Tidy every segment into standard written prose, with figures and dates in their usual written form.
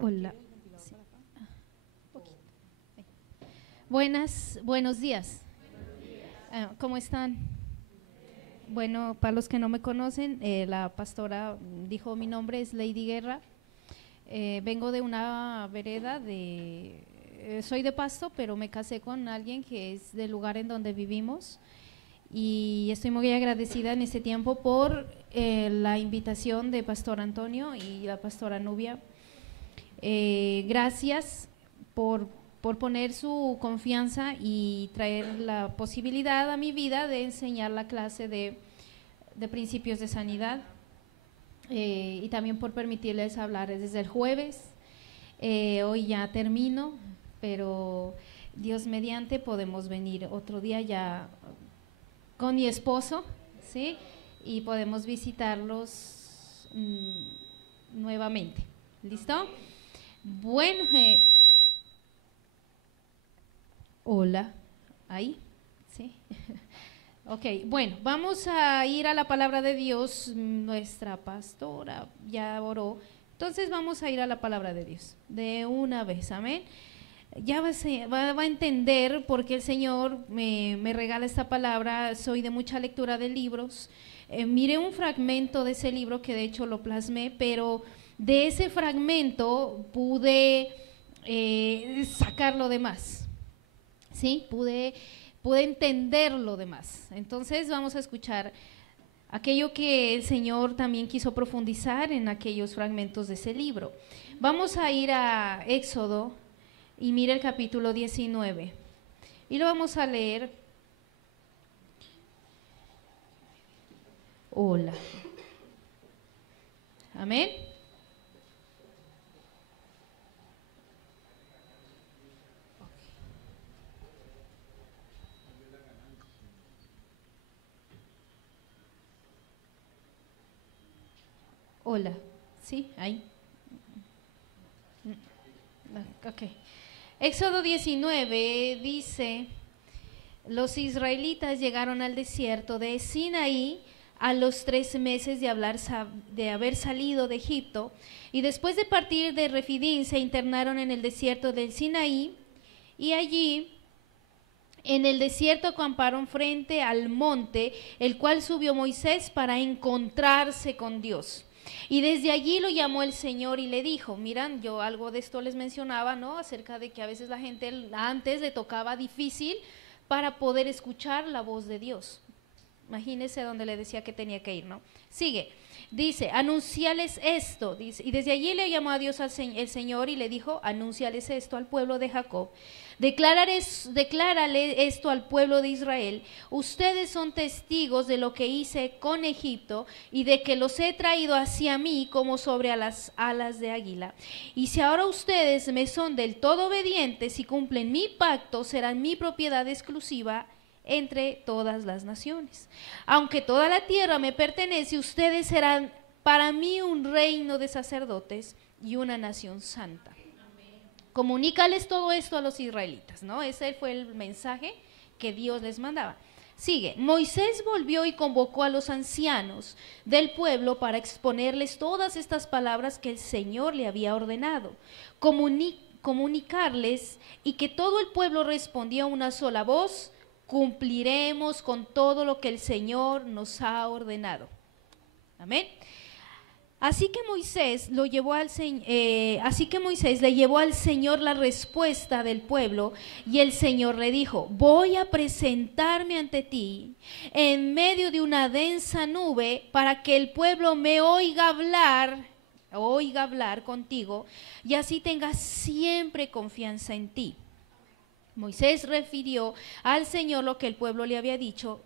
Hola. Sí. Buenos días. ¿Cómo están? Bueno, para los que no me conocen, la pastora dijo mi nombre es Lady Guerra. Vengo de una vereda soy de Pasto, pero me casé con alguien que es del lugar en donde vivimos y estoy muy agradecida en este tiempo por la invitación de Pastor Antonio y la pastora Nubia. Gracias por poner su confianza y traer la posibilidad a mi vida de enseñar la clase de principios de sanidad, y también por permitirles hablar desde el jueves. Hoy ya termino, pero Dios mediante podemos venir otro día ya con mi esposo, ¿sí? Y podemos visitarlos nuevamente. ¿Listo? Bueno, hola, ahí, ¿sí? Ok, bueno, vamos a ir a la palabra de Dios. Nuestra pastora ya oró, entonces vamos a ir a la palabra de Dios de una vez, amén. Ya va a entender por qué el Señor me regala esta palabra. Soy de mucha lectura de libros. Miré un fragmento de ese libro que de hecho lo plasmé, pero de ese fragmento pude sacar lo demás, ¿sí? Pude entender lo demás. Entonces vamos a escuchar aquello que el Señor también quiso profundizar en aquellos fragmentos de ese libro. Vamos a ir a Éxodo y mira el capítulo 19 y lo vamos a leer. Hola. Amén. Hola. ¿Sí? Ahí. Ok. Éxodo 19 dice: los israelitas llegaron al desierto de Sinaí a los 3 meses de haber salido de Egipto, y después de partir de Refidín se internaron en el desierto del Sinaí, y allí en el desierto acamparon frente al monte, el cual subió Moisés para encontrarse con Dios. Y desde allí lo llamó el Señor y le dijo, miran, yo algo de esto les mencionaba, ¿no? Acerca de que a veces la gente antes le tocaba difícil para poder escuchar la voz de Dios. Imagínense donde le decía que tenía que ir, ¿no? Sigue, dice, anunciales esto, dice, y desde allí le llamó a Dios el Señor y le dijo, anunciales esto al pueblo de Jacob. Declárale esto al pueblo de Israel. Ustedes son testigos de lo que hice con Egipto y de que los he traído hacia mí como sobre a las alas de águila. Y si ahora ustedes me son del todo obedientes y cumplen mi pacto, serán mi propiedad exclusiva entre todas las naciones. Aunque toda la tierra me pertenece, ustedes serán para mí un reino de sacerdotes y una nación santa. Comunícales todo esto a los israelitas, ¿no? Ese fue el mensaje que Dios les mandaba. Sigue, Moisés volvió y convocó a los ancianos del pueblo para exponerles todas estas palabras que el Señor le había ordenado, comunicarles, y que todo el pueblo respondía a una sola voz: cumpliremos con todo lo que el Señor nos ha ordenado. Amén. Así que Moisés le llevó al Señor la respuesta del pueblo, y el Señor le dijo: voy a presentarme ante ti en medio de una densa nube para que el pueblo me oiga hablar contigo, y así tenga siempre confianza en ti. Moisés refirió al Señor lo que el pueblo le había dicho,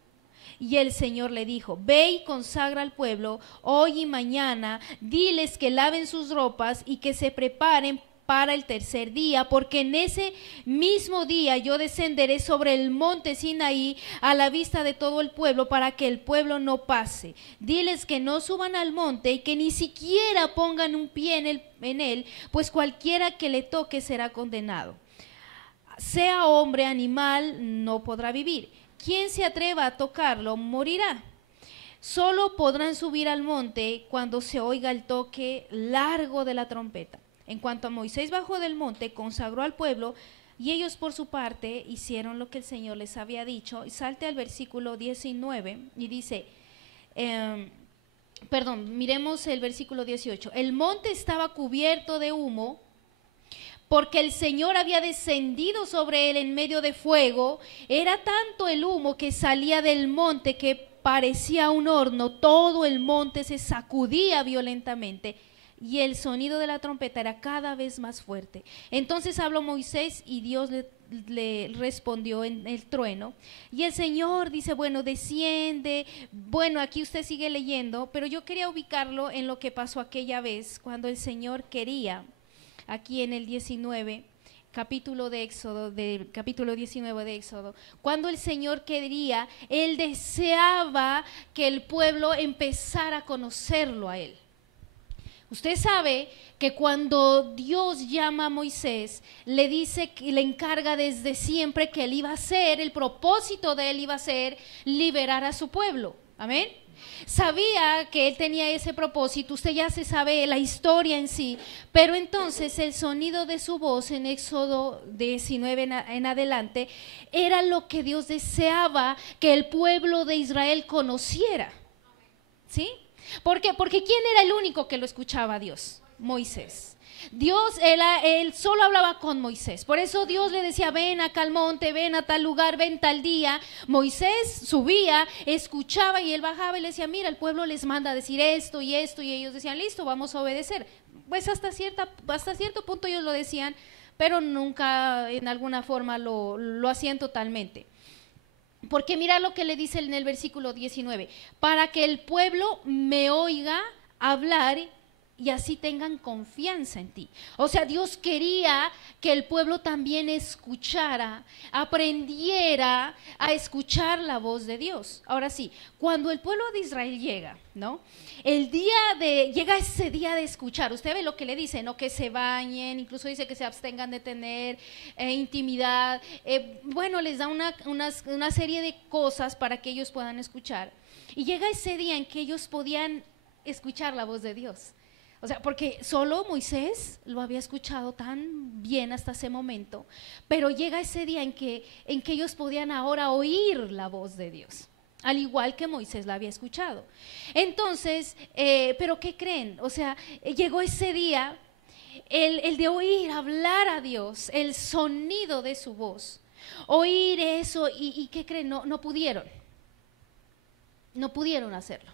y el Señor le dijo: ve y consagra al pueblo hoy y mañana, diles que laven sus ropas y que se preparen para el tercer día, porque en ese mismo día yo descenderé sobre el monte Sinaí a la vista de todo el pueblo, para que el pueblo no pase. Diles que no suban al monte y que ni siquiera pongan un pie en él, pues cualquiera que le toque será condenado. Sea hombre, animal, no podrá vivir. Quien se atreva a tocarlo morirá. Solo podrán subir al monte cuando se oiga el toque largo de la trompeta. En cuanto a Moisés bajó del monte, consagró al pueblo, y ellos por su parte hicieron lo que el Señor les había dicho. Y salte al versículo 19 y dice, miremos el versículo 18. El monte estaba cubierto de humo, porque el Señor había descendido sobre él en medio de fuego. Era tanto el humo que salía del monte que parecía un horno. Todo el monte se sacudía violentamente, y el sonido de la trompeta era cada vez más fuerte. Entonces habló Moisés, y Dios le respondió en el trueno. Y el Señor dice, bueno, desciende. Bueno, aquí usted sigue leyendo, pero yo quería ubicarlo en lo que pasó aquella vez, cuando el Señor quería, aquí en el 19, capítulo 19 de Éxodo, cuando el Señor quería, Él deseaba que el pueblo empezara a conocerlo a Él. Usted sabe que cuando Dios llama a Moisés, le dice, le encarga desde siempre que él iba a hacer, el propósito de él iba a ser liberar a su pueblo. Amén. Sabía que él tenía ese propósito, usted ya se sabe la historia en sí, pero entonces el sonido de su voz en Éxodo 19 en adelante era lo que Dios deseaba que el pueblo de Israel conociera. ¿Sí? ¿Por qué? Porque ¿quién era el único que lo escuchaba a Dios? Moisés. Dios, él solo hablaba con Moisés. Por eso Dios le decía, ven acá al monte, ven a tal lugar, ven tal día. Moisés subía, escuchaba, y él bajaba y le decía, mira, el pueblo les manda a decir esto y esto, y ellos decían, listo, vamos a obedecer. Pues hasta cierto punto ellos lo decían, pero nunca en alguna forma lo hacían totalmente. Porque mira lo que le dice en el versículo 19, para que el pueblo me oiga hablar y así tengan confianza en ti. O sea, Dios quería que el pueblo también escuchara, aprendiera a escuchar la voz de Dios. Ahora sí, cuando el pueblo de Israel llega, ¿no? Llega ese día de escuchar. Usted ve lo que le dice, ¿no? Que se bañen, incluso dice que se abstengan de tener intimidad. Bueno, les da una serie de cosas para que ellos puedan escuchar. Y llega ese día en que ellos podían escuchar la voz de Dios. O sea, porque solo Moisés lo había escuchado tan bien hasta ese momento, pero llega ese día en que ellos podían ahora oír la voz de Dios, al igual que Moisés la había escuchado. Entonces, ¿pero qué creen? O sea, llegó ese día, el de oír hablar a Dios, el sonido de su voz, oír eso, y ¿qué creen? No pudieron hacerlo.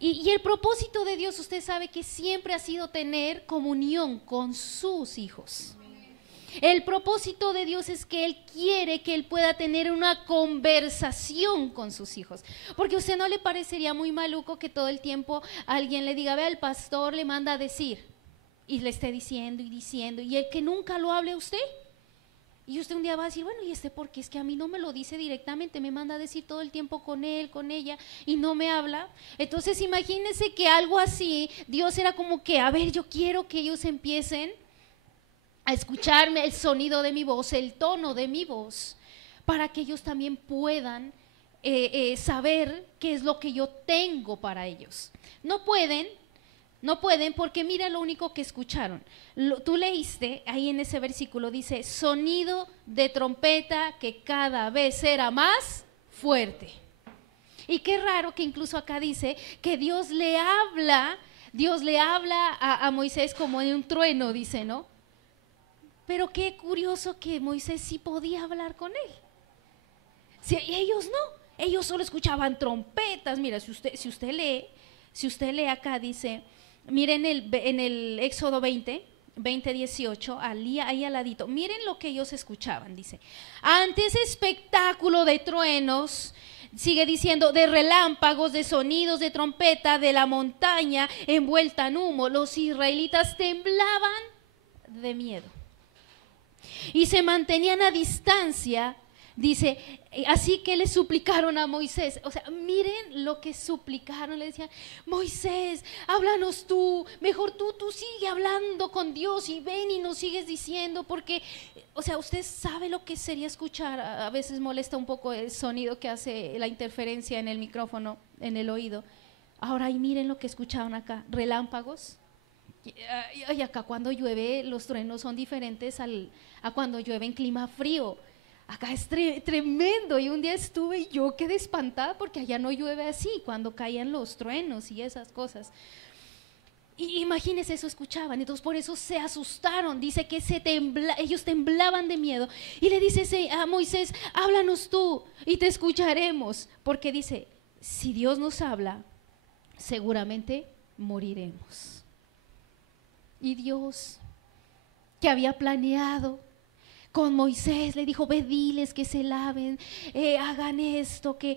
Y el propósito de Dios, usted sabe que siempre ha sido tener comunión con sus hijos. El propósito de Dios es que Él quiere que Él pueda tener una conversación con sus hijos. Porque a usted no le parecería muy maluco que todo el tiempo alguien le diga, vea, el pastor le manda a decir, y le esté diciendo y diciendo, y el que nunca lo hable a usted. Y usted un día va a decir, bueno, ¿y por qué? Es que a mí no me lo dice directamente, me manda a decir todo el tiempo con él, con ella, y no me habla. Entonces imagínense que algo así, Dios era como que, a ver, yo quiero que ellos empiecen a escucharme el sonido de mi voz, el tono de mi voz, para que ellos también puedan saber qué es lo que yo tengo para ellos. No pueden porque mira lo único que escucharon. Tú leíste ahí en ese versículo, dice, sonido de trompeta que cada vez era más fuerte. Y qué raro que incluso acá dice que Dios le habla a Moisés como en un trueno, dice, ¿no? Pero qué curioso que Moisés sí podía hablar con él. Si ellos no, ellos solo escuchaban trompetas. Mira, si usted lee acá dice, miren en el Éxodo 20:18, ahí al ladito, miren lo que ellos escuchaban, dice, ante ese espectáculo de truenos, sigue diciendo, de relámpagos, de sonidos de trompeta, de la montaña envuelta en humo, los israelitas temblaban de miedo y se mantenían a distancia. Dice, así que le suplicaron a Moisés, o sea, miren lo que suplicaron, le decían, Moisés, háblanos tú, mejor tú sigue hablando con Dios y ven y nos sigues diciendo, porque, o sea, usted sabe lo que sería escuchar, a veces molesta un poco el sonido que hace la interferencia en el micrófono, en el oído. Ahora, y miren lo que escucharon acá, relámpagos, Y acá cuando llueve los truenos son diferentes a cuando llueve en clima frío. Acá es tremendo, y un día estuve y yo quedé espantada porque allá no llueve así, cuando caían los truenos y esas cosas. Y imagínense, eso escuchaban, entonces por eso se asustaron, dice que ellos temblaban de miedo, y le dice a Moisés, háblanos tú y te escucharemos, porque dice, si Dios nos habla, seguramente moriremos. Y Dios, que había planeado con Moisés, le dijo, ve, diles que se laven, hagan esto, que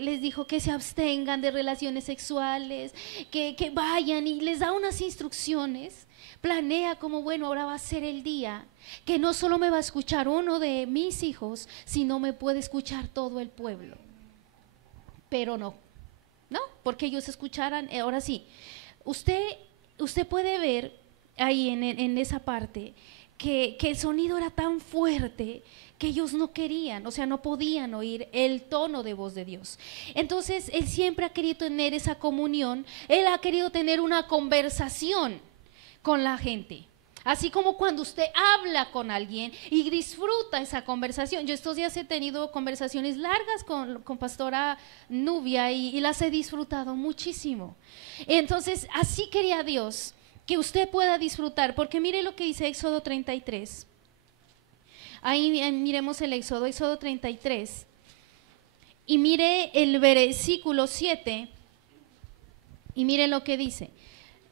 les dijo que se abstengan de relaciones sexuales, que vayan, y les da unas instrucciones. Planea como, bueno, ahora va a ser el día que no solo me va a escuchar uno de mis hijos, sino me puede escuchar todo el pueblo. Pero no, porque ellos escucharan. Ahora sí, usted puede ver ahí en esa parte que el sonido era tan fuerte que ellos no querían, o sea, no podían oír el tono de voz de Dios. Entonces, Él siempre ha querido tener esa comunión, Él ha querido tener una conversación con la gente. Así como cuando usted habla con alguien y disfruta esa conversación. Yo estos días he tenido conversaciones largas con pastora Nubia y las he disfrutado muchísimo. Entonces, así quería Dios que usted pueda disfrutar, porque mire lo que dice Éxodo 33. Ahí miremos el Éxodo 33, y mire el versículo 7, y mire lo que dice.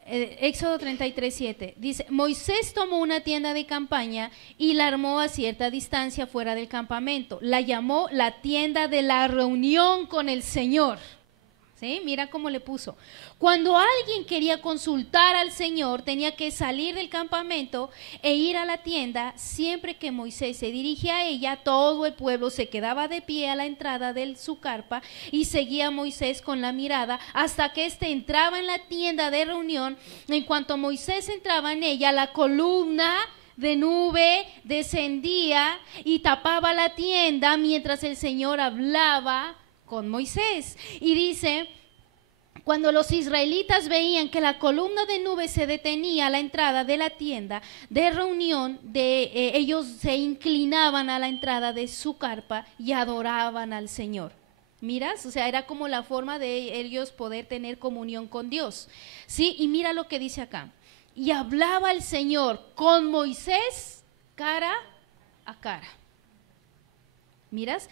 Éxodo 33, 7, dice, Moisés tomó una tienda de campaña y la armó a cierta distancia fuera del campamento. La llamó la tienda de la reunión con el Señor. ¿Sí? Mira cómo le puso. Cuando alguien quería consultar al Señor, tenía que salir del campamento e ir a la tienda. Siempre que Moisés se dirigía a ella, todo el pueblo se quedaba de pie a la entrada de su carpa y seguía a Moisés con la mirada hasta que éste entraba en la tienda de reunión. En cuanto Moisés entraba en ella, la columna de nube descendía y tapaba la tienda mientras el Señor hablaba con Moisés. Y dice, cuando los israelitas veían que la columna de nube se detenía a la entrada de la tienda de reunión, ellos se inclinaban a la entrada de su carpa y adoraban al Señor. ¿Miras? O sea, era como la forma de ellos poder tener comunión con Dios. ¿Sí? Y mira lo que dice acá. Y hablaba el Señor con Moisés cara a cara. ¿Miras?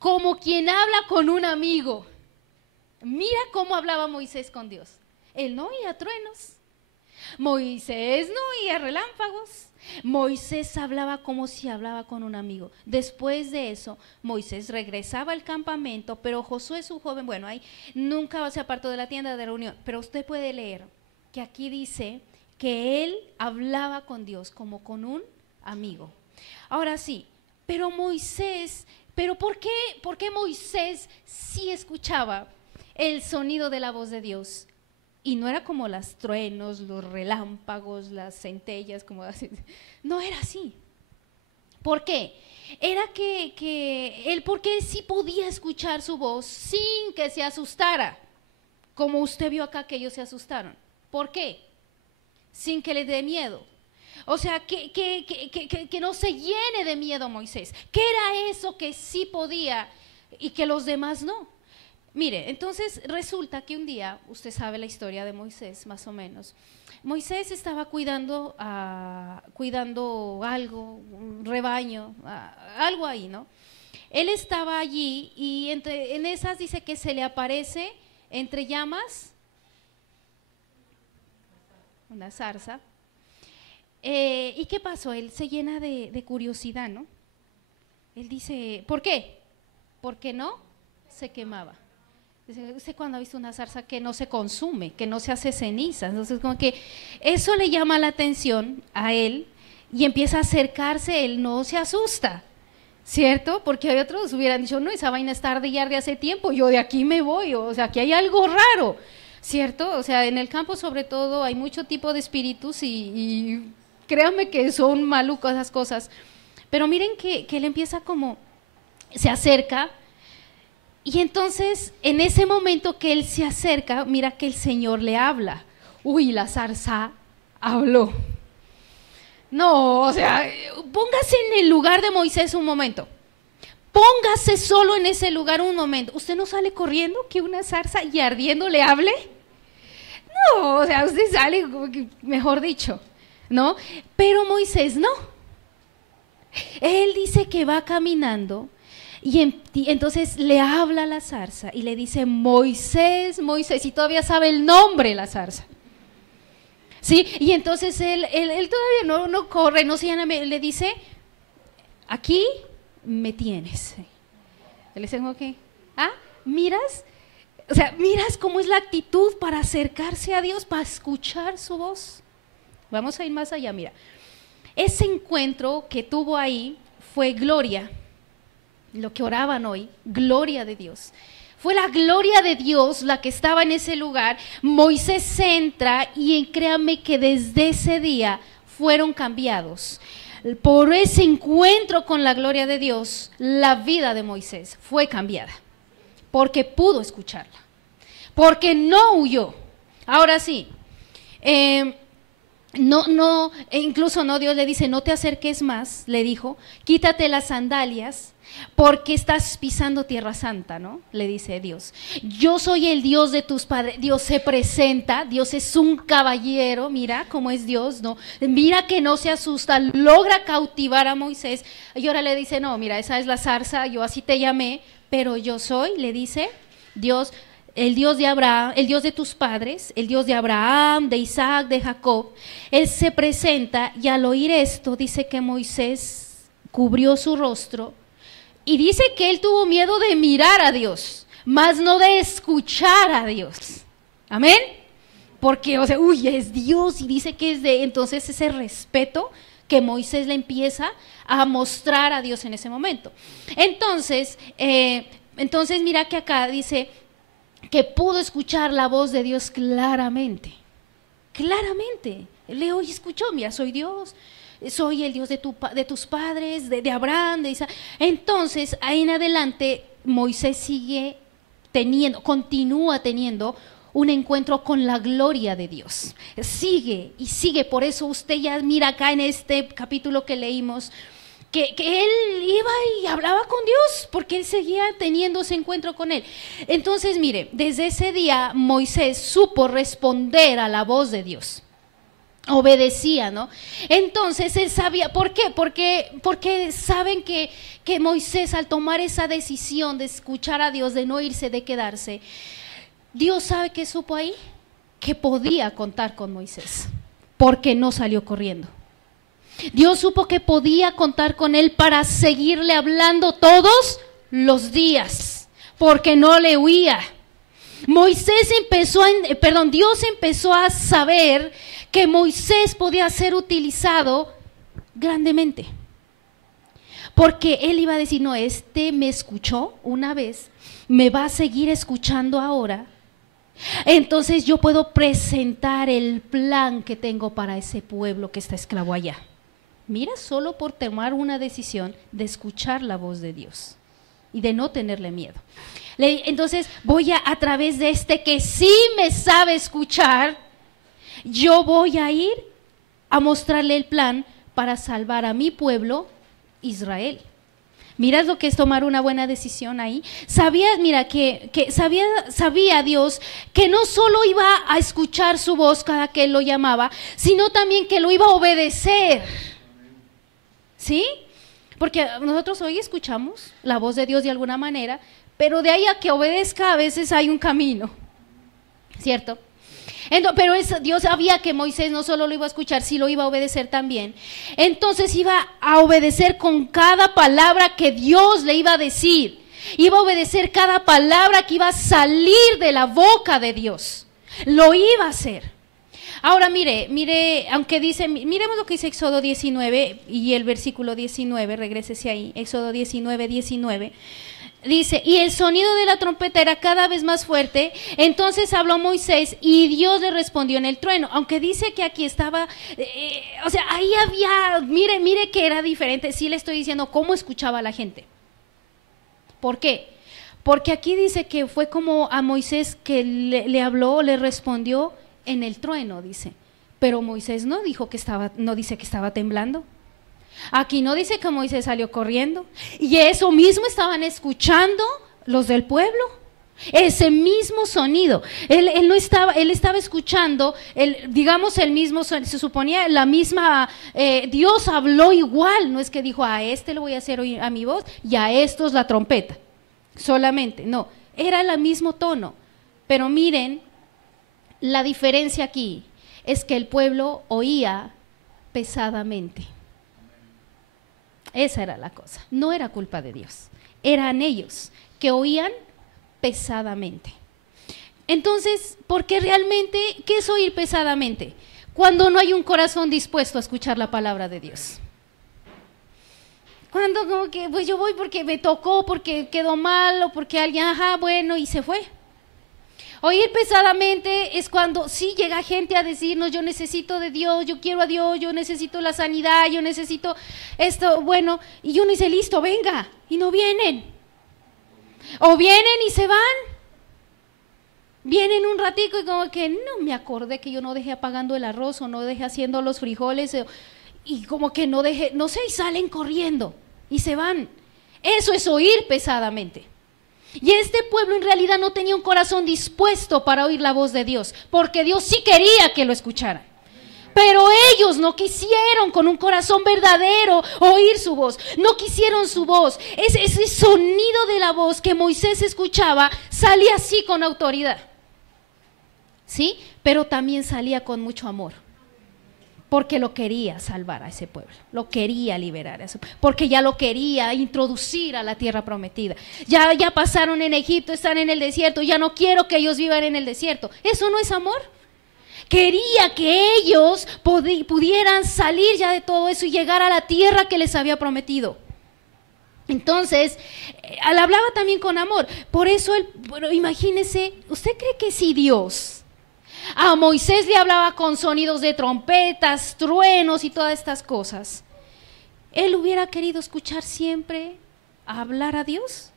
Como quien habla con un amigo. Mira cómo hablaba Moisés con Dios. Él no oía truenos. Moisés no oía relámpagos. Moisés hablaba como si hablaba con un amigo. Después de eso, Moisés regresaba al campamento, pero Josué, su joven, bueno, ahí nunca se apartó de la tienda de reunión, pero usted puede leer que aquí dice que él hablaba con Dios como con un amigo. Ahora sí, pero Moisés... Pero ¿por qué Moisés sí escuchaba el sonido de la voz de Dios? Y no era como los truenos, los relámpagos, las centellas, como así. No era así. ¿Por qué? Era que él, porque sí podía escuchar su voz sin que se asustara, como usted vio acá que ellos se asustaron. ¿Por qué? Sin que les dé miedo. O sea, que no se llene de miedo Moisés. ¿Qué era eso que sí podía y que los demás no? Mire, entonces resulta que un día, usted sabe la historia de Moisés más o menos. Moisés estaba cuidando algo, un rebaño, algo ahí, ¿no? Él estaba allí y en esas dice que se le aparece entre llamas una zarza. ¿Y qué pasó? Él se llena de curiosidad, ¿no? Él dice, ¿por qué? Porque no se quemaba. ¿Usted cuando ha visto una zarza que no se consume, que no se hace ceniza? Entonces como que eso le llama la atención a él y empieza a acercarse, él no se asusta, ¿cierto? Porque hay otros hubieran dicho, no, esa vaina está arde ya de hace tiempo, yo de aquí me voy, o sea, aquí hay algo raro, ¿cierto? O sea, en el campo sobre todo hay mucho tipo de espíritus y créanme que son malucos esas cosas, pero miren que él empieza como, se acerca, y entonces en ese momento que él se acerca, mira que el Señor le habla, uy, la zarza habló. No, o sea, póngase en el lugar de Moisés un momento. Póngase solo en ese lugar un momento. ¿Usted no sale corriendo que una zarza y ardiendo le hable? No, o sea, usted sale, mejor dicho, ¿no? Pero Moisés no. Él dice que va caminando y entonces le habla a la zarza y le dice, Moisés, Moisés, y todavía sabe el nombre de la zarza. ¿Sí? Y entonces él todavía no corre, no se llama, le dice, aquí me tienes. Le dice, ok, ¿miras? O sea, ¿miras cómo es la actitud para acercarse a Dios, para escuchar su voz? Vamos a ir más allá, mira. Ese encuentro que tuvo ahí fue gloria, lo que oraban hoy, gloria de Dios. Fue la gloria de Dios la que estaba en ese lugar. Moisés entra y créanme que desde ese día fueron cambiados. Por ese encuentro con la gloria de Dios, la vida de Moisés fue cambiada. Porque pudo escucharla. Porque no huyó. Ahora sí, incluso Dios le dice, no te acerques más, le dijo, quítate las sandalias, porque estás pisando tierra santa, ¿no? Le dice Dios. Yo soy el Dios de tus padres. Dios se presenta, Dios es un caballero, mira cómo es Dios, ¿no? Mira que no se asusta, logra cautivar a Moisés. Y ahora le dice, no, mira, esa es la zarza, yo así te llamé, pero yo soy, le dice Dios, el Dios de Abraham, el Dios de tus padres, el Dios de Abraham, de Isaac, de Jacob. Él se presenta y al oír esto dice que Moisés cubrió su rostro y dice que él tuvo miedo de mirar a Dios, más no de escuchar a Dios. Amén. Porque, o sea, es Dios y dice que es de, entonces ese respeto que Moisés le empieza a mostrar a Dios en ese momento. Entonces mira que acá dice que pudo escuchar la voz de Dios claramente. Claramente. Le oye, escuchó, mira, soy Dios, soy el Dios de tus padres, de Abraham, de Isaac. Entonces, ahí en adelante, Moisés continúa teniendo un encuentro con la gloria de Dios. Sigue y sigue, por eso usted ya mira acá en este capítulo que leímos, que él iba y hablaba con Dios, porque él seguía teniendo ese encuentro con él. Entonces, mire, desde ese día Moisés supo responder a la voz de Dios. Obedecía, ¿no? Entonces él sabía, ¿por qué? Porque saben que Moisés, al tomar esa decisión de escuchar a Dios, de no irse, de quedarse, Dios sabe que supo ahí, que podía contar con Moisés, porque no salió corriendo. Dios supo que podía contar con él para seguirle hablando todos los días, porque no le huía. Dios empezó a saber que Moisés podía ser utilizado grandemente. Porque él iba a decir, no, este me escuchó una vez, me va a seguir escuchando ahora. Entonces yo puedo presentar el plan que tengo para ese pueblo que está esclavo allá. Mira, solo por tomar una decisión de escuchar la voz de Dios y de no tenerle miedo. Entonces voy a través de que sí me sabe escuchar, yo voy a ir a mostrarle el plan para salvar a mi pueblo Israel. Miras lo que es tomar una buena decisión ahí. Sabía Dios que no solo iba a escuchar su voz cada que él lo llamaba, sino también que lo iba a obedecer. ¿Sí? Porque nosotros hoy escuchamos la voz de Dios de alguna manera, pero de ahí a que obedezca a veces hay un camino, ¿cierto? Pero Dios sabía que Moisés no solo lo iba a escuchar, sí lo iba a obedecer también. Entonces iba a obedecer con cada palabra que Dios le iba a decir. Iba a obedecer cada palabra que iba a salir de la boca de Dios. Lo iba a hacer. Ahora mire, aunque miremos lo que dice Éxodo 19 y el versículo 19, regrésese ahí, Éxodo 19, 19. Dice, y el sonido de la trompeta era cada vez más fuerte, entonces habló Moisés y Dios le respondió en el trueno. Aunque dice que aquí estaba, ahí había, mire que era diferente, sí le estoy diciendo cómo escuchaba la gente. ¿Por qué? Porque aquí dice que fue como a Moisés que le habló, le respondió en el trueno, dice. Pero Moisés no dijo no dice que estaba temblando. Aquí no dice que Moisés salió corriendo. Y eso mismo estaban escuchando los del pueblo. Ese mismo sonido. Él estaba escuchando, digamos el mismo, se suponía la misma, Dios habló igual. No es que dijo, a este le voy a hacer oír a mi voz y a estos la trompeta. Solamente, no. Era el mismo tono. Pero miren, la diferencia aquí es que el pueblo oía pesadamente. Esa era la cosa. No era culpa de Dios. Eran ellos que oían pesadamente. Entonces, porque realmente, ¿qué es oír pesadamente? Cuando no hay un corazón dispuesto a escuchar la palabra de Dios. Cuando como que, pues yo voy porque me tocó, porque quedó mal, o porque alguien, bueno, y se fue. Oír pesadamente es cuando sí llega gente a decirnos, yo necesito de Dios, yo quiero a Dios, yo necesito la sanidad, yo necesito esto, bueno, y uno dice, listo, venga, y no vienen. O vienen y se van. Vienen un ratico y como que no me acordé que yo no dejé apagando el arroz o no dejé haciendo los frijoles y como que no dejé, no sé, y salen corriendo y se van. Eso es oír pesadamente. Y este pueblo en realidad no tenía un corazón dispuesto para oír la voz de Dios, porque Dios sí quería que lo escucharan. Pero ellos no quisieron con un corazón verdadero oír su voz, no quisieron su voz. Ese sonido de la voz que Moisés escuchaba salía así con autoridad, ¿sí? Pero también salía con mucho amor, porque lo quería salvar a ese pueblo, lo quería liberar a ese pueblo, porque ya lo quería introducir a la tierra prometida. Ya pasaron en Egipto, están en el desierto, ya no quiero que ellos vivan en el desierto. ¿Eso no es amor? Quería que ellos pudieran salir ya de todo eso y llegar a la tierra que les había prometido. Entonces, él hablaba también con amor. Por eso, bueno, imagínese, ¿usted cree que si Dios a Moisés le hablaba con sonidos de trompetas, truenos y todas estas cosas, él hubiera querido escuchar siempre hablar a Dios?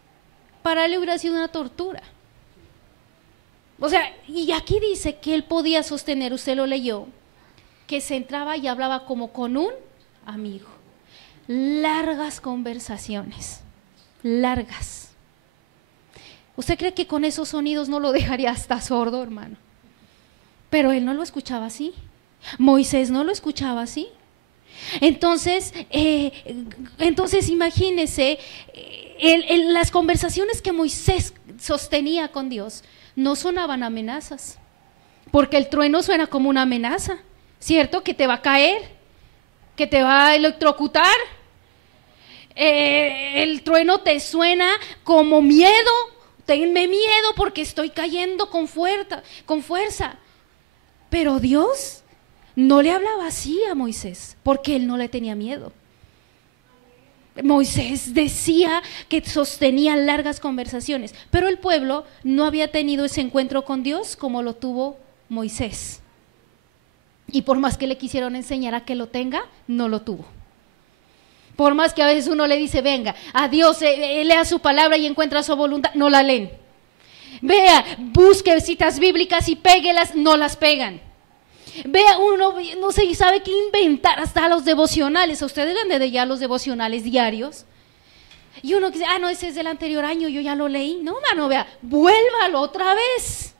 Para él hubiera sido una tortura. O sea, y aquí dice que él podía sostener, usted lo leyó, que se entraba y hablaba como con un amigo. Largas conversaciones, largas. ¿Usted cree que con esos sonidos no lo dejaría hasta sordo, hermano? Pero él no lo escuchaba así. Moisés no lo escuchaba así. Entonces imagínese, las conversaciones que Moisés sostenía con Dios no sonaban amenazas, porque el trueno suena como una amenaza, ¿cierto? Que te va a caer, que te va a electrocutar. El trueno te suena como miedo, tenme miedo porque estoy cayendo con fuerza. Pero Dios no le hablaba así a Moisés, porque él no le tenía miedo. Moisés decía que sostenía largas conversaciones, pero el pueblo no había tenido ese encuentro con Dios como lo tuvo Moisés. Y por más que le quisieron enseñar a que lo tenga, no lo tuvo. Por más que a veces uno le dice, venga, a Dios, lea su palabra y encuentra su voluntad, no la leen. Vea, busque citas bíblicas y péguelas, no las pegan. Vea, uno no sé, sabe qué inventar, hasta los devocionales. ¿A ustedes leen de ya los devocionales diarios? Y uno dice, no, ese es del anterior año, yo ya lo leí. No, mano, vea, vuélvalo otra vez.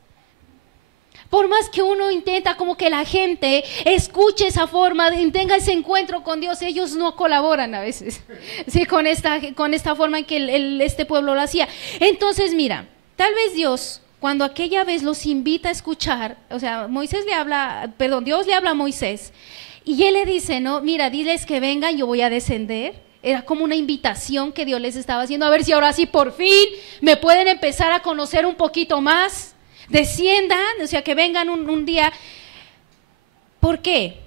Por más que uno intenta como que la gente escuche esa forma, tenga ese encuentro con Dios, ellos no colaboran a veces, ¿sí? con esta forma en que este pueblo lo hacía. Entonces, mira, tal vez Dios, cuando aquella vez los invita a escuchar, o sea, Dios le habla a Moisés, y él le dice, no, mira, diles que vengan, yo voy a descender. Era como una invitación que Dios les estaba haciendo, a ver si ahora sí por fin me pueden empezar a conocer un poquito más. Desciendan, o sea, que vengan un día. ¿Por qué?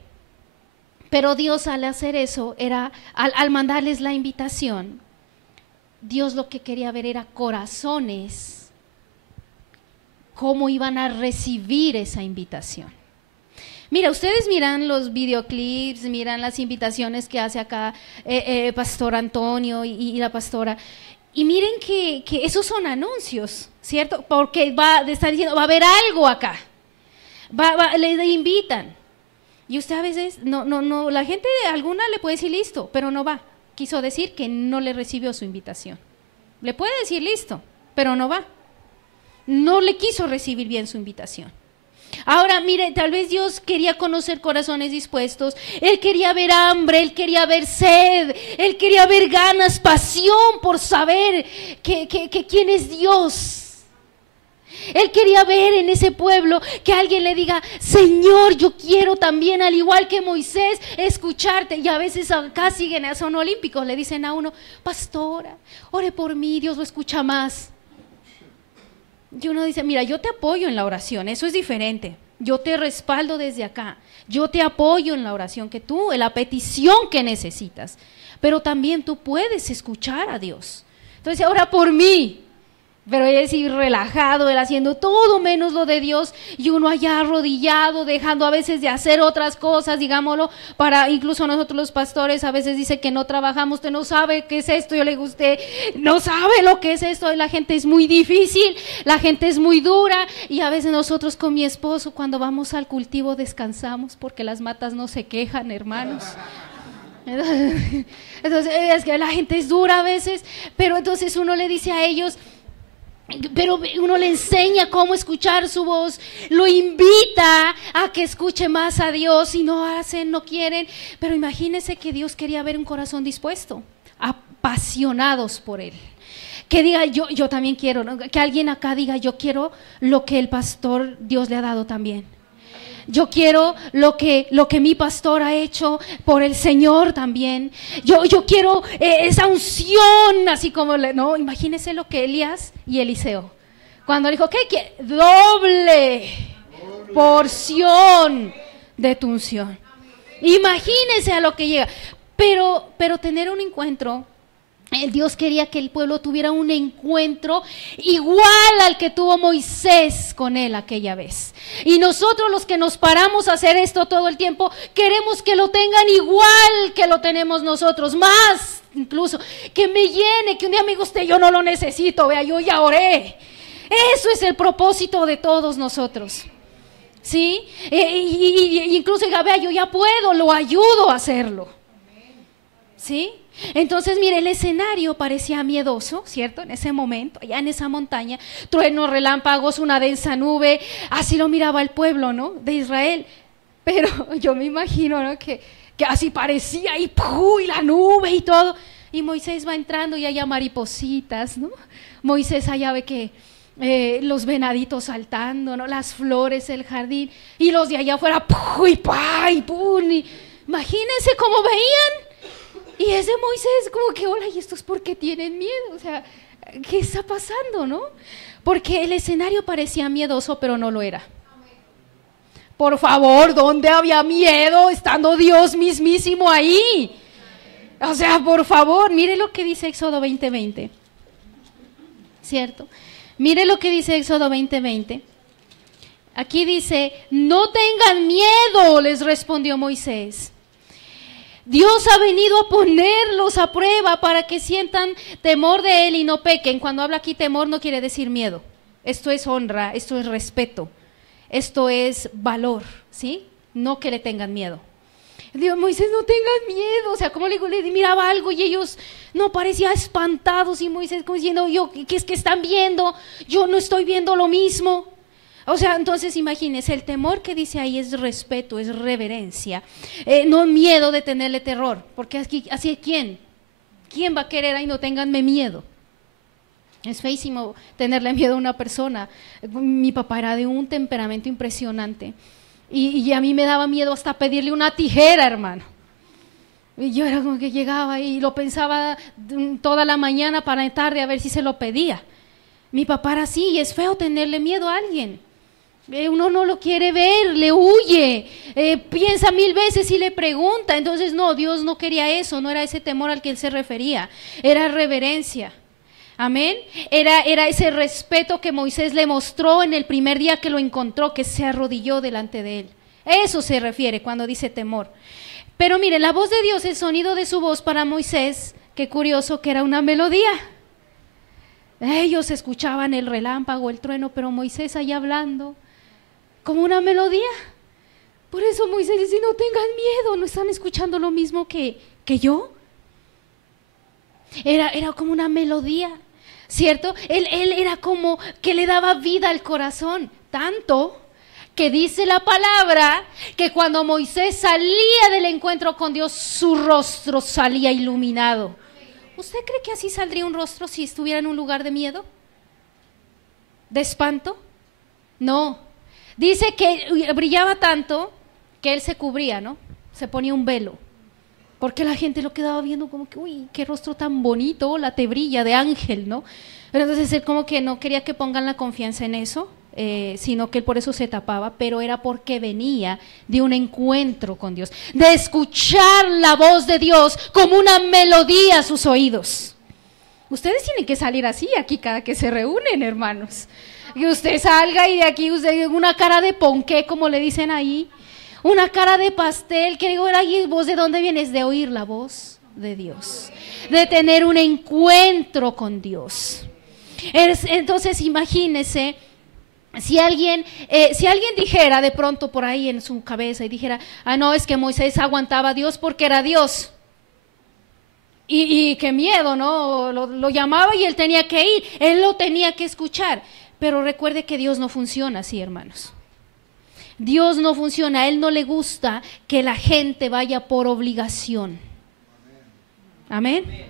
Pero Dios, al hacer eso, al mandarles la invitación, Dios lo que quería ver era corazones, cómo iban a recibir esa invitación. Mira, ustedes miran los videoclips, miran las invitaciones que hace acá Pastor Antonio y la pastora, y miren que esos son anuncios, ¿cierto? Porque están diciendo, va a haber algo acá, le invitan. Y usted a veces, no, la gente alguna le puede decir listo, pero no va. Quiso decir que no le recibió su invitación. Le puede decir listo, pero no va. No le quiso recibir bien su invitación. Ahora, mire, tal vez Dios quería conocer corazones dispuestos. Él quería ver hambre, Él quería ver sed, Él quería ver ganas, pasión por saber que quién es Dios. Él quería ver en ese pueblo que alguien le diga, Señor, yo quiero también, al igual que Moisés, escucharte. Y a veces acá siguen, son olímpicos, le dicen a uno, pastora, ore por mí, Dios lo escucha más. Y uno dice, mira, yo te apoyo en la oración, eso es diferente. Yo te respaldo desde acá, yo te apoyo en la oración que tú, en la petición que necesitas. Pero también tú puedes escuchar a Dios. Entonces, ora por mí. Pero él es relajado, él haciendo todo menos lo de Dios, y uno allá arrodillado, dejando a veces de hacer otras cosas, digámoslo, para incluso nosotros los pastores a veces dice que no trabajamos, usted no sabe qué es esto, yo le digo, usted no sabe lo que es esto, la gente es muy difícil, la gente es muy dura, y a veces nosotros con mi esposo cuando vamos al cultivo descansamos porque las matas no se quejan, hermanos. Entonces es que la gente es dura a veces, pero entonces uno le dice a ellos, pero uno le enseña cómo escuchar su voz, lo invita a que escuche más a Dios y no hacen, no quieren. Pero imagínense que Dios quería ver un corazón dispuesto, apasionados por Él. Que diga, yo también quiero, ¿no? Que alguien acá diga, yo quiero lo que el pastor Dios le ha dado también. Yo quiero lo que mi pastor ha hecho por el Señor también. Yo quiero esa unción, así como, no, imagínense lo que Elías y Eliseo. Cuando dijo, ¿qué quiere? Doble porción de tu unción. Imagínense a lo que llega. Pero tener un encuentro, Dios quería que el pueblo tuviera un encuentro igual al que tuvo Moisés con él aquella vez. Y nosotros los que nos paramos a hacer esto todo el tiempo, queremos que lo tengan igual que lo tenemos nosotros, más incluso, que me llene, que un día me guste, yo no lo necesito, vea, yo ya oré. Eso es el propósito de todos nosotros. ¿Sí? Y incluso diga, vea, yo ya puedo, lo ayudo a hacerlo. ¿Sí? Entonces, mire, el escenario parecía miedoso, ¿cierto? En ese momento, allá en esa montaña, truenos, relámpagos, una densa nube, así lo miraba el pueblo, ¿no? De Israel. Pero yo me imagino, ¿no? Que así parecía, y la nube y todo. Y Moisés va entrando y allá maripositas, ¿no? Moisés allá ve que los venaditos saltando, ¿no? Las flores, el jardín, y los de allá afuera, imagínense cómo veían. Y ese Moisés como que, hola, ¿y estos por qué tienen miedo? O sea, ¿qué está pasando, no? Porque el escenario parecía miedoso, pero no lo era. Por favor, ¿dónde había miedo estando Dios mismísimo ahí? O sea, por favor, mire lo que dice Éxodo 20:20. ¿Cierto? Mire lo que dice Éxodo 20:20. Aquí dice, no tengan miedo, les respondió Moisés. Dios ha venido a ponerlos a prueba para que sientan temor de Él y no pequen. Cuando habla aquí temor no quiere decir miedo. Esto es honra, esto es respeto, esto es valor, ¿sí? No que le tengan miedo. Dios, Moisés, no tengan miedo. O sea, como le digo, le miraba algo y ellos no parecían espantados. Y Moisés como diciendo, ¿qué es que están viendo? Yo no estoy viendo lo mismo. O sea, entonces imagínense, el temor que dice ahí es respeto, es reverencia, no miedo de tenerle terror, porque así ¿quién va a querer ahí no ténganme miedo? Es feísimo tenerle miedo a una persona. Mi papá era de un temperamento impresionante y a mí me daba miedo hasta pedirle una tijera, hermano. Y yo era como que llegaba y lo pensaba toda la mañana para tarde a ver si se lo pedía. Mi papá era así y es feo tenerle miedo a alguien. Uno no lo quiere ver, le huye, piensa 1000 veces y le pregunta. Entonces no, Dios no quería eso, no era ese temor al que Él se refería, era reverencia. Amén. Era ese respeto que Moisés le mostró en el primer día que lo encontró, que se arrodilló delante de Él. Eso se refiere cuando dice temor. Pero mire, la voz de Dios, el sonido de su voz para Moisés, qué curioso que era una melodía. Ellos escuchaban el relámpago, el trueno, pero Moisés allá hablando como una melodía. Por eso Moisés dice, no tengan miedo, no están escuchando lo mismo que yo. Era como una melodía, ¿cierto? Él era como que le daba vida al corazón, tanto que dice la palabra que cuando Moisés salía del encuentro con Dios, su rostro salía iluminado. ¿Usted cree que así saldría un rostro si estuviera en un lugar de miedo? ¿De espanto? No. Dice que brillaba tanto que él se cubría, ¿no? Se ponía un velo. Porque la gente lo quedaba viendo como que, uy, qué rostro tan bonito, la te brilla de ángel, ¿no? Pero entonces él como que no quería que pongan la confianza en eso, sino que él por eso se tapaba, pero era porque venía de un encuentro con Dios, de escuchar la voz de Dios como una melodía a sus oídos. Ustedes tienen que salir así aquí cada que se reúnen, hermanos. Que usted salga y de aquí usted una cara de ponqué, como le dicen ahí, una cara de pastel, que digo, ¿y vos de dónde vienes? De oír la voz de Dios, de tener un encuentro con Dios. Entonces imagínese, si alguien dijera de pronto por ahí en su cabeza y dijera, no, es que Moisés aguantaba a Dios porque era Dios. Y qué miedo, ¿no? Lo llamaba y él tenía que ir, él lo tenía que escuchar. Pero recuerde que Dios no funciona así, hermanos. Dios no funciona, a Él no le gusta que la gente vaya por obligación. Amén.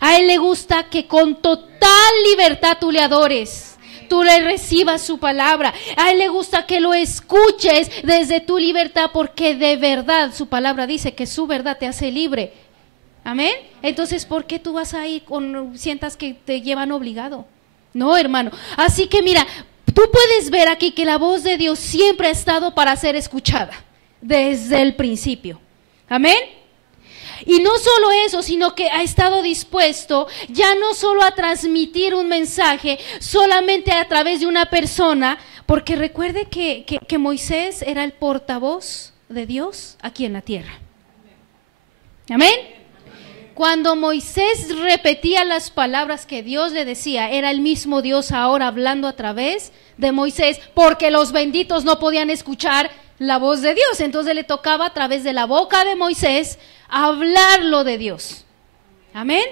A Él le gusta que con total libertad tú le adores, tú le recibas su palabra. A Él le gusta que lo escuches desde tu libertad, porque de verdad su palabra dice que su verdad te hace libre. Amén. Entonces, ¿por qué tú vas ahí sientas que te llevan obligado? No, hermano. Así que mira, tú puedes ver aquí que la voz de Dios siempre ha estado para ser escuchada, desde el principio. Amén. Y no solo eso, sino que ha estado dispuesto ya no solo a transmitir un mensaje solamente a través de una persona, porque recuerde que Moisés era el portavoz de Dios aquí en la tierra. Amén. Cuando Moisés repetía las palabras que Dios le decía, era el mismo Dios ahora hablando a través de Moisés, porque los benditos no podían escuchar la voz de Dios, entonces le tocaba a través de la boca de Moisés hablarlo de Dios. Amén.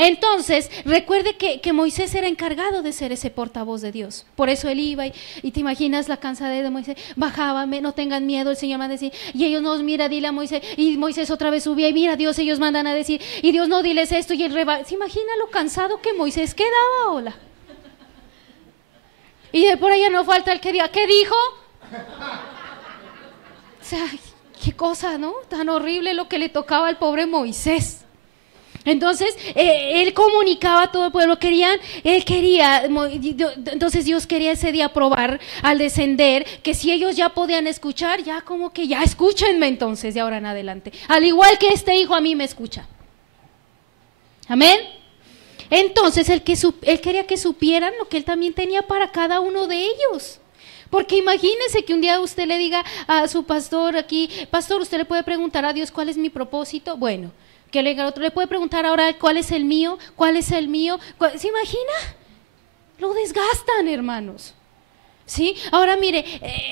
Entonces, recuerde que Moisés era encargado de ser ese portavoz de Dios. Por eso él iba y te imaginas la cansadera de Moisés, bajaba, no tengan miedo, el Señor manda a decir, y ellos nos mira, dile a Moisés, y Moisés otra vez subía, y mira Dios, ellos mandan a decir, y Dios no, diles esto, y él ¿se imagina lo cansado que Moisés quedaba? Hola. Y de por allá no falta el que diga, ¿qué dijo? O sea, qué cosa, ¿no? Tan horrible lo que le tocaba al pobre Moisés. Entonces, él comunicaba a todo el pueblo, entonces Dios quería ese día probar al descender, que si ellos ya podían escuchar, ya como que ya escúchenme entonces de ahora en adelante. Al igual que este hijo a mí me escucha. Amén. Entonces, él quería que supieran lo que él también tenía para cada uno de ellos. Porque imagínese que un día usted le diga a su pastor aquí, pastor, usted le puede preguntar a Dios cuál es mi propósito. Bueno, que el otro le puede preguntar ahora cuál es el mío, ¿se imagina? Lo desgastan, hermanos. ¿Sí? Ahora mire,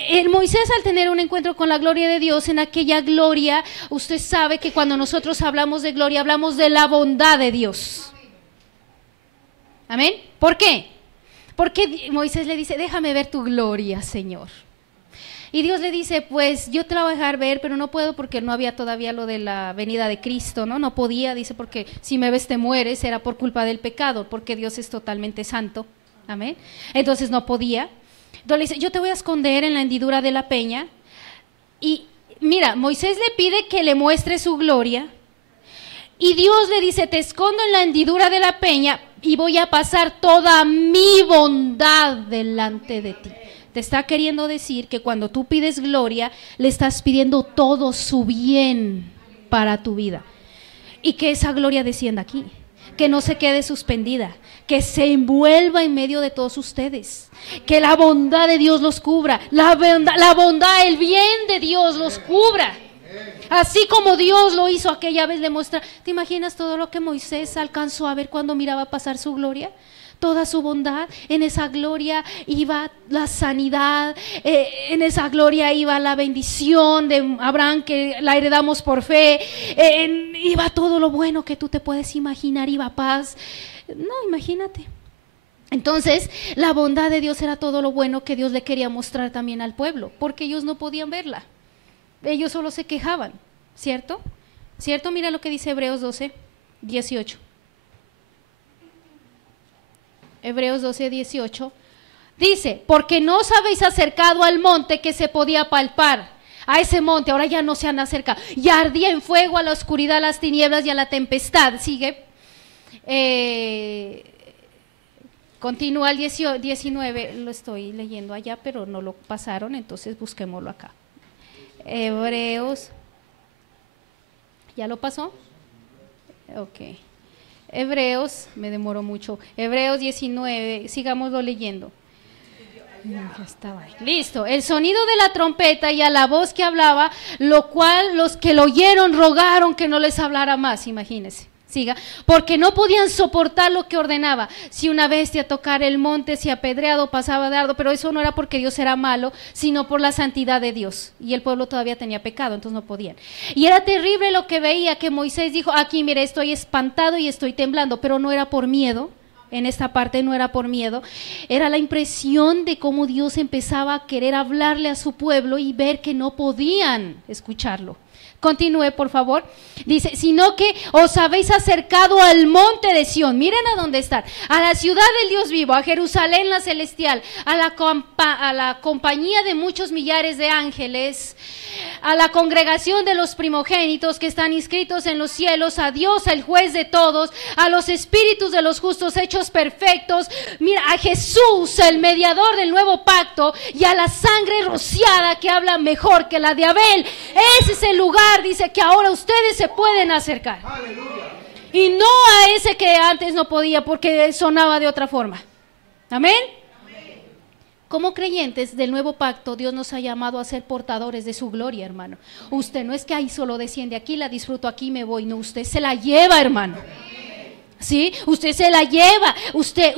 el Moisés al tener un encuentro con la gloria de Dios, en aquella gloria, usted sabe que cuando nosotros hablamos de gloria, hablamos de la bondad de Dios. Amén. ¿Por qué? Porque Moisés le dice, déjame ver tu gloria, Señor. Y Dios le dice, pues yo te la voy a dejar ver, pero no puedo porque no había todavía lo de la venida de Cristo, ¿no? No podía, dice, porque si me ves te mueres, era por culpa del pecado, porque Dios es totalmente santo. Amén. Entonces no podía. Entonces le dice, yo te voy a esconder en la hendidura de la peña. Y mira, Moisés le pide que le muestre su gloria. Y Dios le dice, te escondo en la hendidura de la peña y voy a pasar toda mi bondad delante de ti. Te está queriendo decir que cuando tú pides gloria, le estás pidiendo todo su bien para tu vida. Y que esa gloria descienda aquí, que no se quede suspendida, que se envuelva en medio de todos ustedes, que la bondad de Dios los cubra, la bondad, el bien de Dios los cubra. Así como Dios lo hizo aquella vez, le muestra. ¿Te imaginas todo lo que Moisés alcanzó a ver cuando miraba pasar su gloria? toda su bondad. En esa gloria iba la sanidad, en esa gloria iba la bendición de Abraham, que la heredamos por fe, iba todo lo bueno que tú te puedes imaginar, iba paz. No, imagínate. Entonces, la bondad de Dios era todo lo bueno que Dios le quería mostrar también al pueblo, porque ellos no podían verla. Ellos solo se quejaban, ¿cierto? ¿Cierto? Mira lo que dice Hebreos 12, 18. Hebreos 12, 18. Dice, porque no os habéis acercado al monte que se podía palpar. A ese monte, ahora ya no se han acercado. Y ardía en fuego, a la oscuridad, a las tinieblas y a la tempestad. Sigue. Continúa el 19, lo estoy leyendo allá, pero no lo pasaron, entonces busquémoslo acá. Hebreos, ¿ya lo pasó? Ok. Hebreos, me demoró mucho. Hebreos 19, sigámoslo leyendo. Ya estaba ahí. Listo. El sonido de la trompeta y a la voz que hablaba, lo cual los que lo oyeron rogaron que no les hablara más, imagínense. Siga, porque no podían soportar lo que ordenaba. Si una bestia tocara el monte, si apedreado, pasaba de ardo, pero eso no era porque Dios era malo, sino por la santidad de Dios. Y el pueblo todavía tenía pecado, entonces no podían. Y era terrible lo que veía, que Moisés dijo, aquí mire, estoy espantado y estoy temblando, pero no era por miedo. En esta parte no era por miedo, era la impresión de cómo Dios empezaba a querer hablarle a su pueblo y ver que no podían escucharlo. Continúe, por favor. Dice, sino que os habéis acercado al monte de Sión. Miren a dónde están. A la ciudad del Dios vivo, a Jerusalén la celestial, a la compañía de muchos millares de ángeles, a la congregación de los primogénitos que están inscritos en los cielos, a Dios, el juez de todos, a los espíritus de los justos hechos perfectos. Mira, a Jesús, el mediador del nuevo pacto, y a la sangre rociada que habla mejor que la de Abel. Ese es el lugar, dice, que ahora ustedes se pueden acercar. ¡Aleluya! Y no a ese que antes no podía porque sonaba de otra forma. Amén. Como creyentes del nuevo pacto, Dios nos ha llamado a ser portadores de su gloria, hermano. Usted no es que ahí solo desciende aquí, la disfruto aquí, me voy. No, usted se la lleva, hermano. ¿Sí? Usted se la lleva. Usted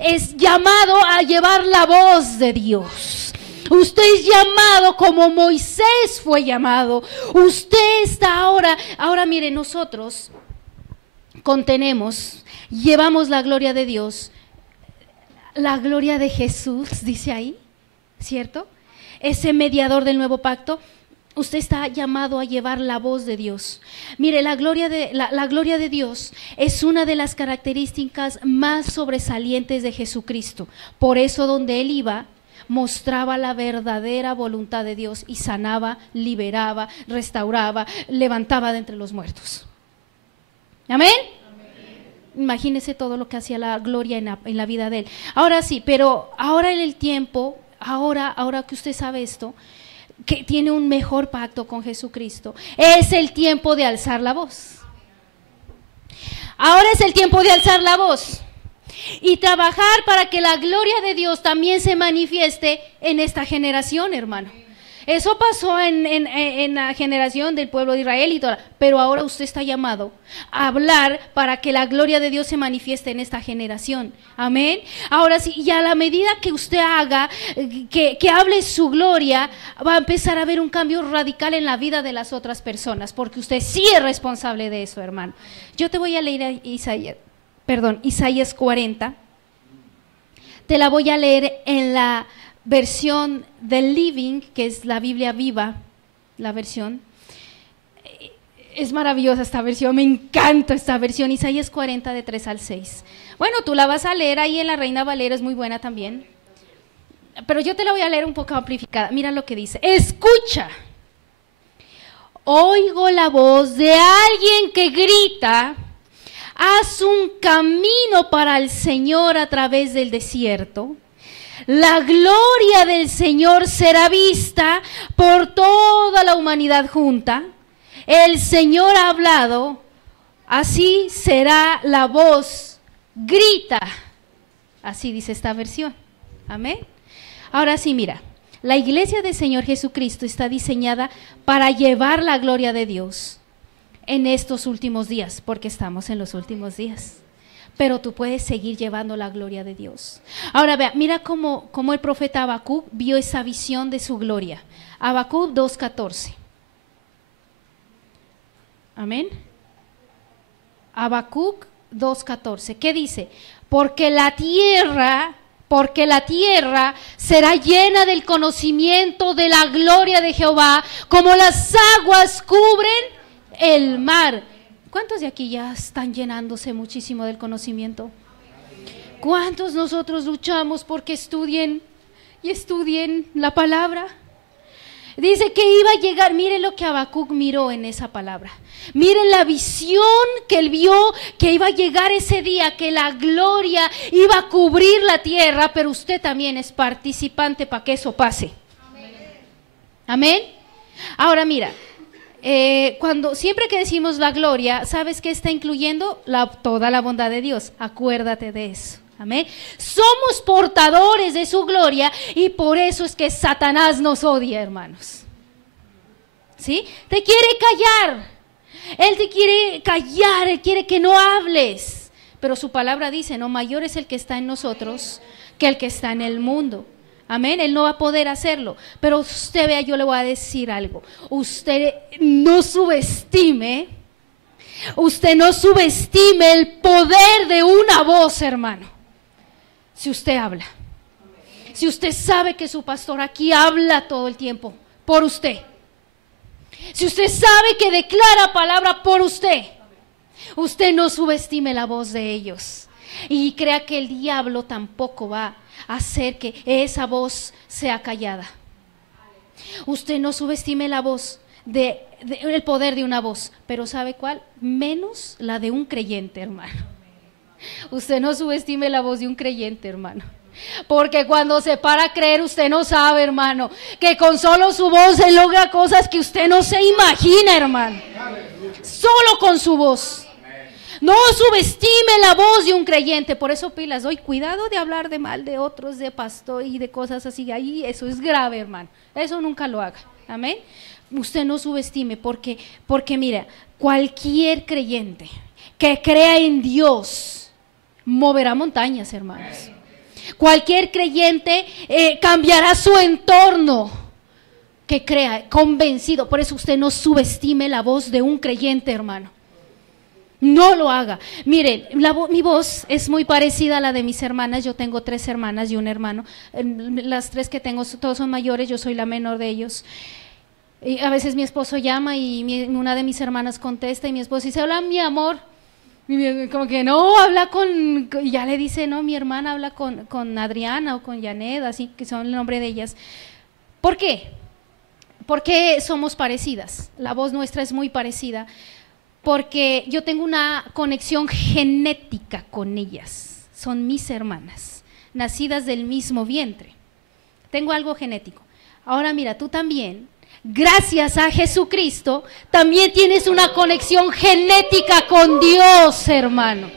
es llamado a llevar la voz de Dios. Usted es llamado como Moisés fue llamado. Usted está ahora mire, nosotros contenemos, llevamos la gloria de Dios. La gloria de Jesús, dice ahí, ¿cierto? Ese mediador del nuevo pacto, usted está llamado a llevar la voz de Dios. Mire, la gloria de Dios es una de las características más sobresalientes de Jesucristo. Por eso donde Él iba, mostraba la verdadera voluntad de Dios y sanaba, liberaba, restauraba, levantaba de entre los muertos. ¿Amén? Imagínese todo lo que hacía la gloria en la vida de Él. Ahora sí, pero ahora en el tiempo, ahora que usted sabe esto, que tiene un mejor pacto con Jesucristo, es el tiempo de alzar la voz. Ahora es el tiempo de alzar la voz y trabajar para que la gloria de Dios también se manifieste en esta generación, hermano. Eso pasó en la generación del pueblo de Israel y toda, pero ahora usted está llamado a hablar para que la gloria de Dios se manifieste en esta generación. Amén. Ahora sí, y a la medida que usted haga, que hable su gloria, va a empezar a haber un cambio radical en la vida de las otras personas, porque usted sí es responsable de eso, hermano. Yo te voy a leer Isaías 40. Te la voy a leer en la versión del Living, que es la Biblia viva, la versión. Es maravillosa esta versión, me encanta esta versión, Isaías 40 de 3 al 6. Bueno, tú la vas a leer ahí en la Reina Valera, es muy buena también. Pero yo te la voy a leer un poco amplificada. Mira lo que dice. Escucha, oigo la voz de alguien que grita, haz un camino para el Señor a través del desierto. La gloria del Señor será vista por toda la humanidad junta. El Señor ha hablado, así será la voz, grita. Así dice esta versión. Amén. Ahora sí, mira, la iglesia del Señor Jesucristo está diseñada para llevar la gloria de Dios en estos últimos días, porque estamos en los últimos días. pero tú puedes seguir llevando la gloria de Dios. Ahora vea, mira cómo el profeta Habacuc vio esa visión de su gloria. Habacuc 2:14. Amén. Habacuc 2:14. ¿Qué dice? Porque la tierra será llena del conocimiento de la gloria de Jehová, como las aguas cubren el mar. ¿Cuántos de aquí ya están llenándose muchísimo del conocimiento? ¿Cuántos nosotros luchamos porque estudien la palabra? Dice que iba a llegar, miren lo que Habacuc miró en esa palabra. Miren la visión que él vio, que iba a llegar ese día, que la gloria iba a cubrir la tierra, pero usted también es participante para que eso pase. Amén. Ahora mira, siempre que decimos la gloria, ¿sabes qué está incluyendo? Toda la bondad de Dios. Acuérdate de eso. Amén. Somos portadores de su gloria y por eso es que Satanás nos odia, hermanos. ¿Sí? Te quiere callar. Él te quiere callar, él quiere que no hables. Pero su palabra dice, no, mayor es el que está en nosotros que el que está en el mundo. Amén, él no va a poder hacerlo. Pero usted vea, yo le voy a decir algo. Usted no subestime el poder de una voz, hermano. Si usted habla, si usted sabe que su pastor aquí habla todo el tiempo por usted, si usted sabe que declara palabra por usted, usted no subestime la voz de ellos y crea que el diablo tampoco va a hacer que esa voz sea callada. Usted no subestime la voz el poder de una voz, pero ¿sabe cuál? Menos la de un creyente, hermano. Usted no subestime la voz de un creyente, hermano. Porque cuando se para a creer, usted no sabe, hermano, que con solo su voz se logra cosas que usted no se imagina, hermano. Solo con su voz. No subestime la voz de un creyente. Por eso pilas, doy cuidado de hablar de mal de otros, de pastor y de cosas así. Ahí eso es grave, hermano. Eso nunca lo haga. Amén. Usted no subestime porque mira, cualquier creyente que crea en Dios moverá montañas, hermanos. Cualquier creyente cambiará su entorno, que crea, convencido. Por eso usted no subestime la voz de un creyente, hermano. No lo haga. Miren, mi voz es muy parecida a la de mis hermanas. Yo tengo 3 hermanas y un hermano. Las 3 que tengo, todos son mayores, yo soy la menor de ellos. Y a veces mi esposo llama y una de mis hermanas contesta y mi esposo dice, hola mi amor. Y como que no, habla ya le dice, no, mi hermana habla con Adriana o con Janet, así que son el nombre de ellas. ¿Por qué? Porque somos parecidas, la voz nuestra es muy parecida, porque yo tengo una conexión genética con ellas, son mis hermanas, nacidas del mismo vientre, tengo algo genético. Ahora mira, tú también, gracias a Jesucristo, también tienes una conexión genética con Dios, hermano.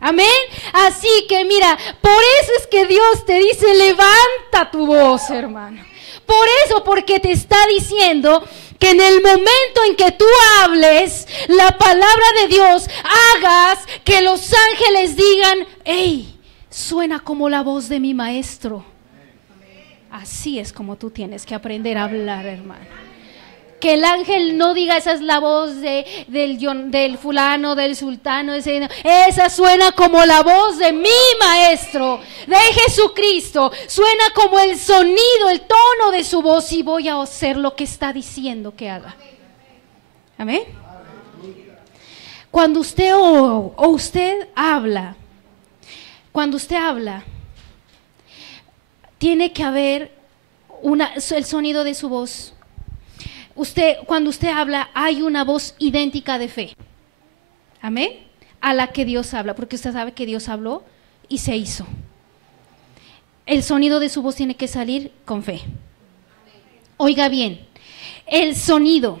Amén. Así que mira, por eso es que Dios te dice, levanta tu voz, hermano. Por eso, porque te está diciendo que en el momento en que tú hables la palabra de Dios, hagas que los ángeles digan, hey, suena como la voz de mi maestro. Así es como tú tienes que aprender a hablar, hermano. Que el ángel no diga, esa es la voz del fulano, del sultano, esa suena como la voz de mi maestro, de Jesucristo. Suena como el sonido, el tono de su voz y voy a hacer lo que está diciendo que haga. Amén. Cuando usted cuando usted habla, tiene que haber el sonido de su voz. Cuando usted habla, hay una voz idéntica de fe. Amén. A la que Dios habla, porque usted sabe que Dios habló y se hizo. El sonido de su voz tiene que salir con fe. Oiga bien, el sonido,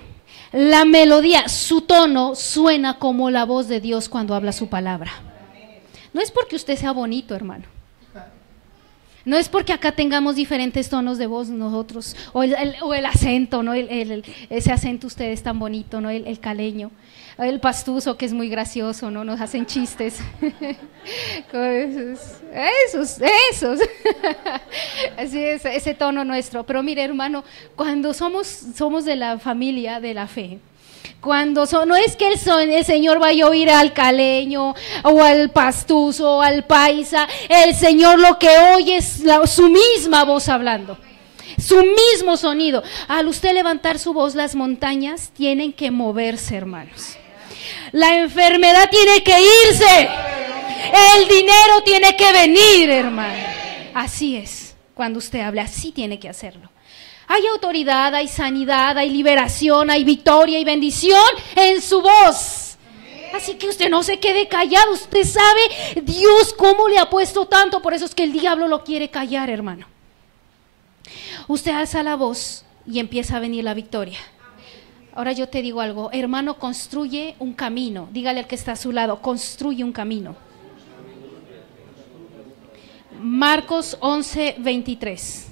la melodía, su tono suena como la voz de Dios cuando habla su palabra. No es porque usted sea bonito, hermano. No es porque acá tengamos diferentes tonos de voz nosotros, o el acento, ¿no? Ese acento ustedes tan bonito, ¿no? El caleño, el pastuso que es muy gracioso, ¿no? Nos hacen chistes. Esos. Así es, ese tono nuestro. Pero mire, hermano, cuando somos de la familia de la fe, no es que el Señor vaya a oír al caleño o al pastuso o al paisa, el Señor lo que oye es su misma voz hablando, su mismo sonido. Al usted levantar su voz, las montañas tienen que moverse, hermanos. La enfermedad tiene que irse, el dinero tiene que venir, hermano. Así es, cuando usted habla, así tiene que hacerlo. Hay autoridad, hay sanidad, hay liberación, hay victoria y bendición en su voz. Así que usted no se quede callado. Usted sabe Dios cómo le ha puesto tanto. Por eso es que el diablo lo quiere callar, hermano. Usted alza la voz y empieza a venir la victoria. Ahora yo te digo algo, hermano, construye un camino. Dígale al que está a su lado, construye un camino. Marcos 11:23.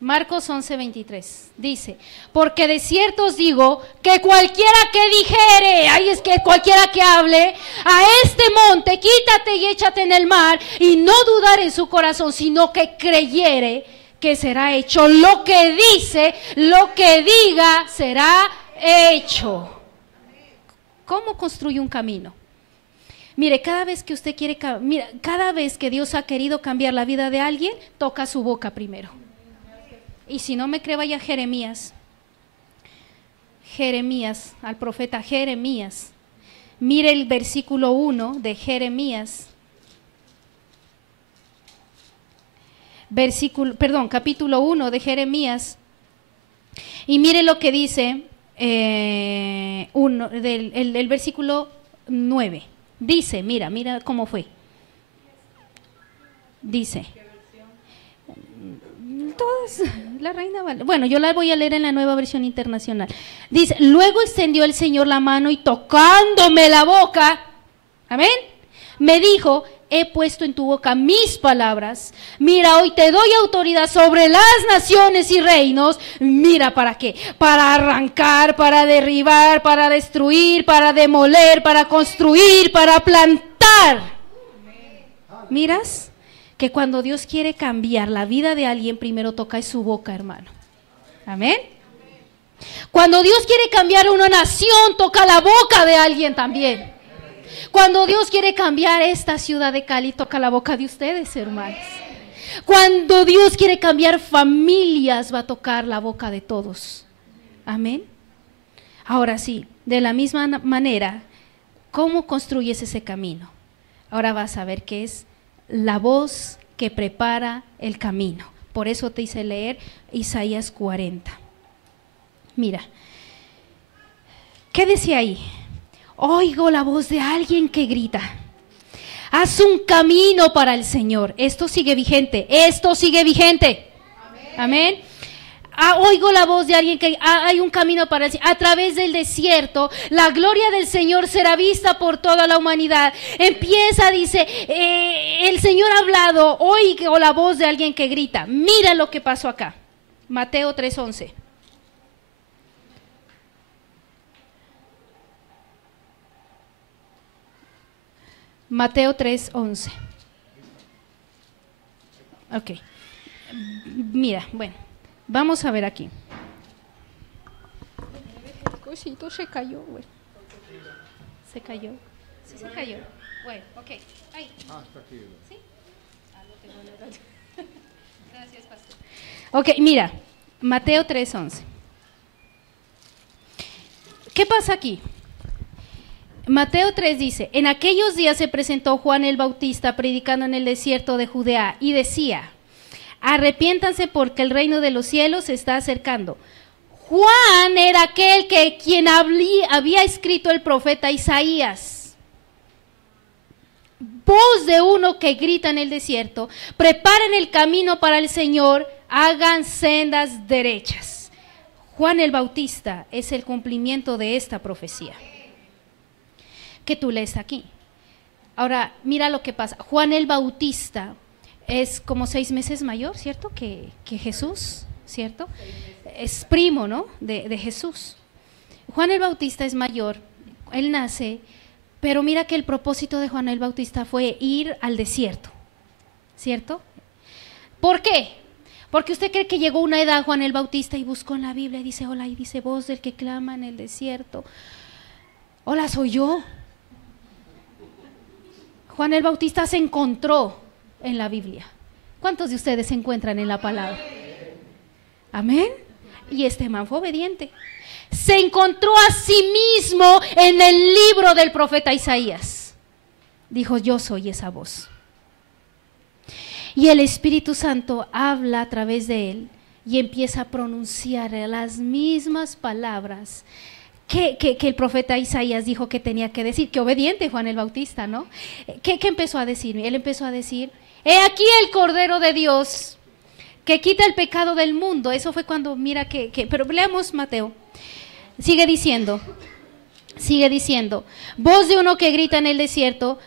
Marcos 11:23 dice: porque de cierto os digo que cualquiera que dijere, es que cualquiera que hable a este monte, quítate y échate en el mar, y no dudar en su corazón, sino que creyere que será hecho lo que dice, lo que diga será hecho. ¿Cómo construye un camino? Mire, cada vez que cada vez que Dios ha querido cambiar la vida de alguien, toca su boca primero. Y si no me cree, vaya a Jeremías, al profeta Jeremías. Mire el versículo 1 de Jeremías. Capítulo 1 de Jeremías. Y mire lo que dice el versículo 9. Dice, mira cómo fue. Dice. Todas, la Reina Valera. Bueno, yo la voy a leer en la Nueva Versión Internacional. Dice: luego extendió el Señor la mano y tocándome la boca, amén, me dijo: he puesto en tu boca mis palabras. Mira, hoy te doy autoridad sobre las naciones y reinos. Mira, ¿para qué? Para arrancar, para derribar, para destruir, para demoler, para construir, para plantar. ¿Miras? Que cuando Dios quiere cambiar la vida de alguien, primero toca su boca, hermano. Amén. Cuando Dios quiere cambiar una nación, toca la boca de alguien también. Cuando Dios quiere cambiar esta ciudad de Cali, toca la boca de ustedes, hermanos. Cuando Dios quiere cambiar familias, va a tocar la boca de todos. Amén. Ahora sí, de la misma manera, ¿cómo construyes ese camino? Ahora vas a ver qué es la voz que prepara el camino. Por eso te hice leer Isaías 40. Mira, ¿qué decía ahí? Oigo la voz de alguien que grita: haz un camino para el Señor. Esto sigue vigente. Amén. Oigo la voz de alguien que hay un camino para el Señor. A través del desierto, la gloria del Señor será vista por toda la humanidad. Empieza, dice, el Señor ha hablado. Oigo la voz de alguien que grita. Mira lo que pasó acá. Mateo 3:11. Mateo 3:11. Ok. Mira, bueno. Vamos a ver aquí. El cosito se cayó, güey. ¿Se cayó? Sí, se cayó. Bueno, ok. Ahí. Está aquí. ¿Sí? Lo tengo en el gato. Gracias, pastor. Ok, mira. Mateo 3:11. ¿Qué pasa aquí? Mateo 3 dice: en aquellos días se presentó Juan el Bautista predicando en el desierto de Judea y decía: arrepiéntanse porque el reino de los cielos se está acercando. Juan era quien había escrito el profeta Isaías. Voz de uno que grita en el desierto: preparen el camino para el Señor, hagan sendas derechas. Juan el Bautista es el cumplimiento de esta profecía que tú lees aquí. Ahora, mira lo que pasa. Juan el Bautista es como 6 meses mayor, ¿cierto? Que Jesús, ¿cierto? Es primo, ¿no? De Jesús. Juan el Bautista es mayor, él nace, pero mira que el propósito de Juan el Bautista fue ir al desierto, ¿cierto? ¿Por qué? Porque usted cree que llegó una edad Juan el Bautista y buscó en la Biblia y dice, hola, y dice, voz del que clama en el desierto. Hola, soy yo. Juan el Bautista se encontró en la Biblia. ¿Cuántos de ustedes se encuentran en la palabra? Amén. Y este man fue obediente. Se encontró a sí mismo en el libro del profeta Isaías. Dijo, yo soy esa voz. Y el Espíritu Santo habla a través de él y empieza a pronunciar las mismas palabras que el profeta Isaías dijo que tenía que decir. Qué obediente Juan el Bautista, ¿no? ¿Qué empezó a decir? Él empezó a decir, he aquí el Cordero de Dios que quita el pecado del mundo. Eso fue cuando, mira pero leamos Mateo. Sigue diciendo, voz de uno que grita en el desierto,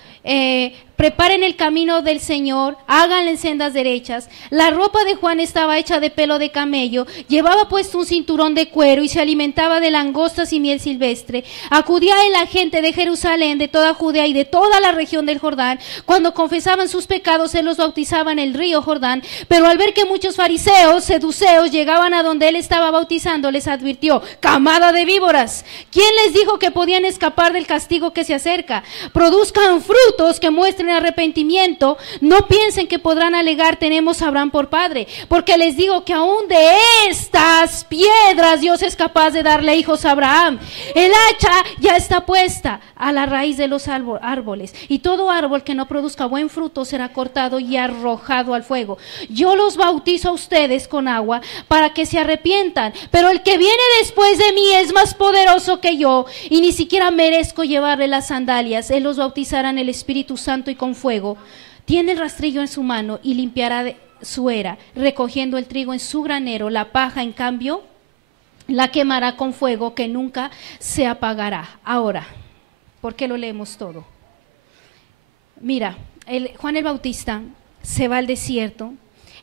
preparen el camino del Señor, háganle sendas derechas. La ropa de Juan estaba hecha de pelo de camello, llevaba puesto un cinturón de cuero y se alimentaba de langostas y miel silvestre. Acudía a la gente de Jerusalén, de toda Judea y de toda la región del Jordán. Cuando confesaban sus pecados, él los bautizaba en el río Jordán. Pero al ver que muchos fariseos, seduceos, llegaban a donde él estaba bautizando, les advirtió, camada de víboras, ¿quién les dijo que podían escapar del castigo que se acerca? Produzcan frutos que muestren arrepentimiento. No piensen que podrán alegar, tenemos a Abraham por padre, porque les digo que aún de estas piedras Dios es capaz de darle hijos a Abraham. El hacha ya está puesta a la raíz de los árboles, y todo árbol que no produzca buen fruto será cortado y arrojado al fuego. Yo los bautizo a ustedes con agua para que se arrepientan, pero el que viene después de mí es más poderoso que yo, y ni siquiera merezco llevarle las sandalias. Él los bautizará en el Espíritu Santo y con fuego. Tiene el rastrillo en su mano y limpiará su era, recogiendo el trigo en su granero. La paja, en cambio, la quemará con fuego que nunca se apagará. Ahora, ¿por qué lo leemos todo? Mira, Juan el Bautista se va al desierto,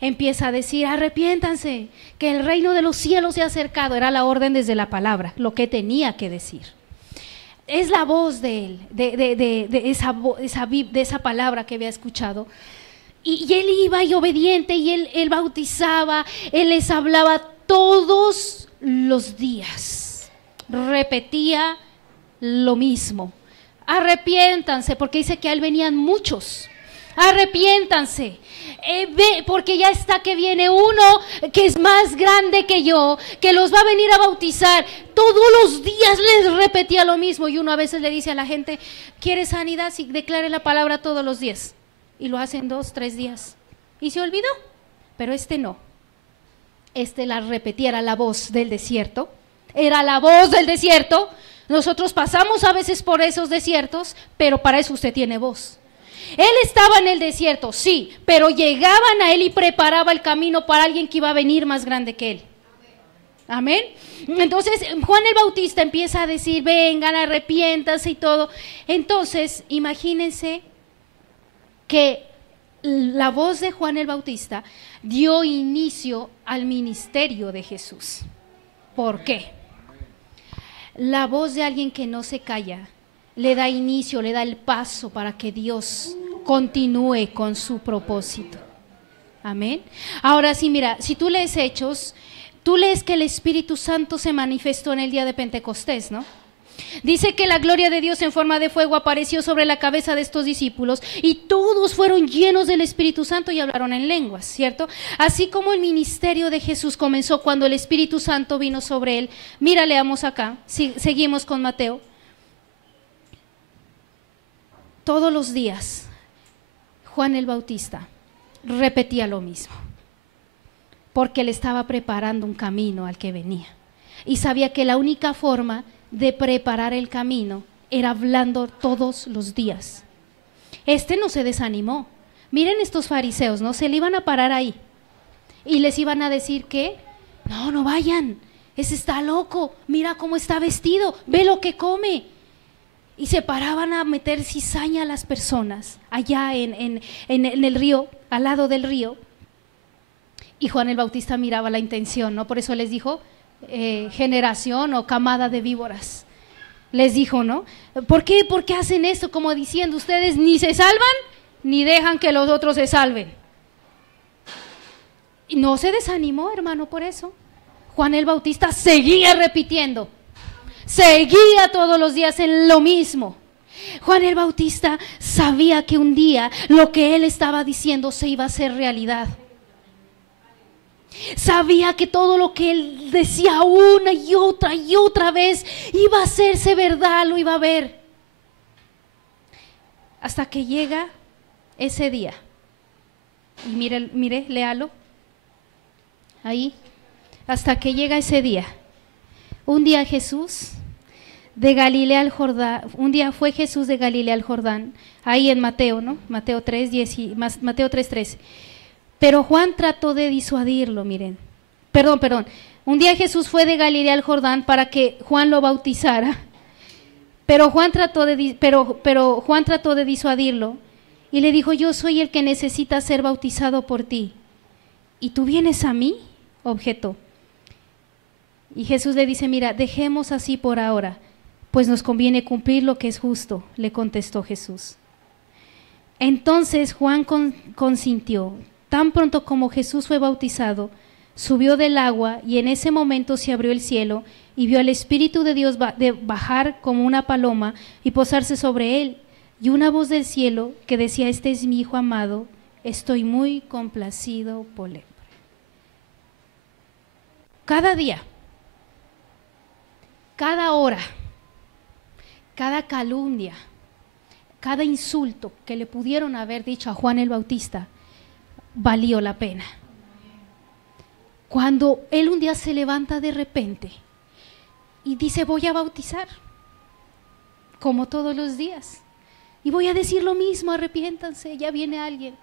empieza a decir, arrepiéntanse, que el reino de los cielos se ha acercado. Era la orden desde la palabra, lo que tenía que decir. Es la voz de él, de esa palabra que había escuchado. Y él iba y obediente, y él bautizaba, él les hablaba todos los días. Repetía lo mismo. Arrepiéntanse, porque dice que a él venían muchos. Arrepiéntanse, porque ya está que viene uno que es más grande que yo, que los va a venir a bautizar. Todos los días les repetía lo mismo, y uno a veces le dice a la gente, ¿quiere sanidad? Si declare la palabra todos los días, y lo hacen 2, 3 días y se olvidó. Pero este no, este la repetía, era la voz del desierto, era la voz del desierto. Nosotros pasamos a veces por esos desiertos, pero para eso usted tiene voz. Él estaba en el desierto, sí, pero llegaban a él y preparaba el camino para alguien que iba a venir más grande que él. Amén. Entonces Juan el Bautista empieza a decir, vengan, arrepiéntanse y todo. Entonces imagínense que la voz de Juan el Bautista dio inicio al ministerio de Jesús. ¿Por qué? La voz de alguien que no se calla le da inicio, le da el paso para que Dios continúe con su propósito. Amén. Ahora sí, mira, si tú lees Hechos, tú lees que el Espíritu Santo se manifestó en el día de Pentecostés, ¿no? Dice que la gloria de Dios en forma de fuego apareció sobre la cabeza de estos discípulos, y todos fueron llenos del Espíritu Santo y hablaron en lenguas, ¿cierto? Así como el ministerio de Jesús comenzó cuando el Espíritu Santo vino sobre él. Mira, leamos acá, seguimos con Mateo. Todos los días Juan el Bautista repetía lo mismo, porque le estaba preparando un camino al que venía, y sabía que la única forma de preparar el camino era hablando todos los días. Este no se desanimó. Miren estos fariseos, ¿no? Se le iban a parar ahí y les iban a decir que no vayan, ese está loco, mira cómo está vestido, ve lo que come. Y se paraban a meter cizaña a las personas allá en el río, al lado del río, y Juan el Bautista miraba la intención, ¿no? Por eso les dijo generación o camada de víboras. Les dijo, ¿no? ¿Por qué hacen esto? Como diciendo, ustedes ni se salvan ni dejan que los otros se salven. Y no se desanimó, hermano, por eso. Juan el Bautista seguía repitiendo, seguía todos los días en lo mismo. Juan el Bautista sabía que un día lo que él estaba diciendo se iba a hacer realidad. Sabía que todo lo que él decía una y otra vez iba a hacerse verdad, lo iba a ver. Hasta que llega ese día. Y mire, léalo. Ahí. Hasta que llega ese día. Un día Jesús de Galilea al Jordán, un día fue Jesús de Galilea al Jordán, ahí en Mateo, ¿no? Mateo 3:13. Pero Juan trató de disuadirlo, miren. Perdón. Un día Jesús fue de Galilea al Jordán para que Juan lo bautizara. Pero Juan trató de disuadirlo y le dijo, yo soy el que necesita ser bautizado por ti. ¿Y tú vienes a mí? Objetó. Y Jesús le dice, mira, dejemos así por ahora, pues nos conviene cumplir lo que es justo, le contestó Jesús. Entonces Juan consintió. Tan pronto como Jesús fue bautizado, subió del agua y en ese momento se abrió el cielo y vio al Espíritu de Dios bajar como una paloma y posarse sobre él. Y una voz del cielo que decía, este es mi Hijo amado, estoy muy complacido por él. Cada día, cada hora, cada calumnia, cada insulto que le pudieron haber dicho a Juan el Bautista, valió la pena. Cuando él un día se levanta de repente y dice, voy a bautizar, como todos los días, y voy a decir lo mismo, arrepiéntanse, ya viene alguien.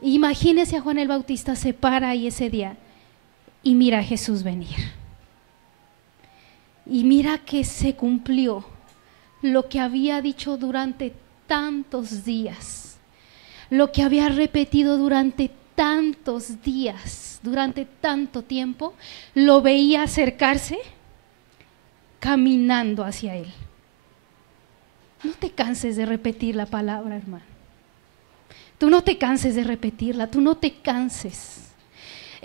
Imagínese a Juan el Bautista, se para ahí ese día y mira a Jesús venir. Y mira que se cumplió lo que había dicho durante tantos días, lo que había repetido durante tantos días, durante tanto tiempo, lo veía acercarse, caminando hacia él. No te canses de repetir la palabra, hermano. Tú no te canses de repetirla, tú no te canses.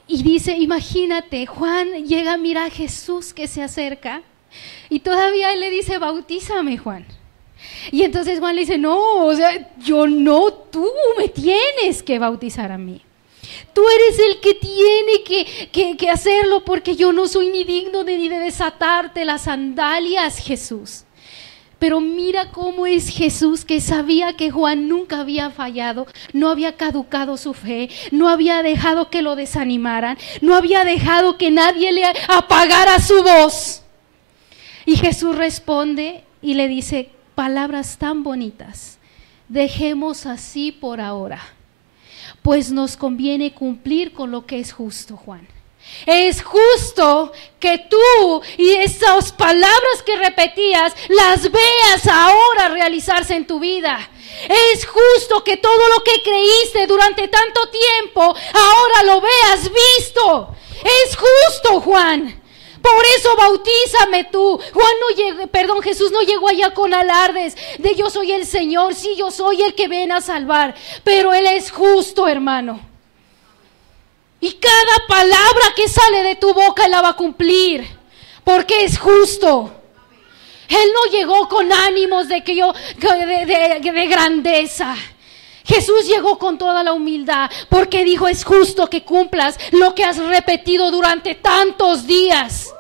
Y dice, imagínate, Juan llega, mira a Jesús que se acerca y todavía él le dice, bautízame, Juan. Y entonces Juan le dice, no, o sea, yo no, tú me tienes que bautizar a mí. Tú eres el que tiene que hacerlo, porque yo no soy ni digno ni de desatarte las sandalias, Jesús. Pero mira cómo es Jesús, que sabía que Juan nunca había fallado, no había caducado su fe, no había dejado que lo desanimaran, no había dejado que nadie le apagara su voz. Y Jesús responde y le dice palabras tan bonitas: dejemos así por ahora, pues nos conviene cumplir con lo que es justo, Juan. Es justo que tú y esas palabras que repetías las veas ahora realizarse en tu vida. Es justo que todo lo que creíste durante tanto tiempo ahora lo veas visto. Es justo, Juan. Por eso bautízame tú. Jesús no llegó allá con alardes de yo soy el Señor, sí, yo soy el que viene a salvar, pero Él es justo, hermano. Y cada palabra que sale de tu boca Él la va a cumplir, porque es justo. Él no llegó con ánimos de grandeza. Jesús llegó con toda la humildad, porque dijo, es justo que cumplas lo que has repetido durante tantos días,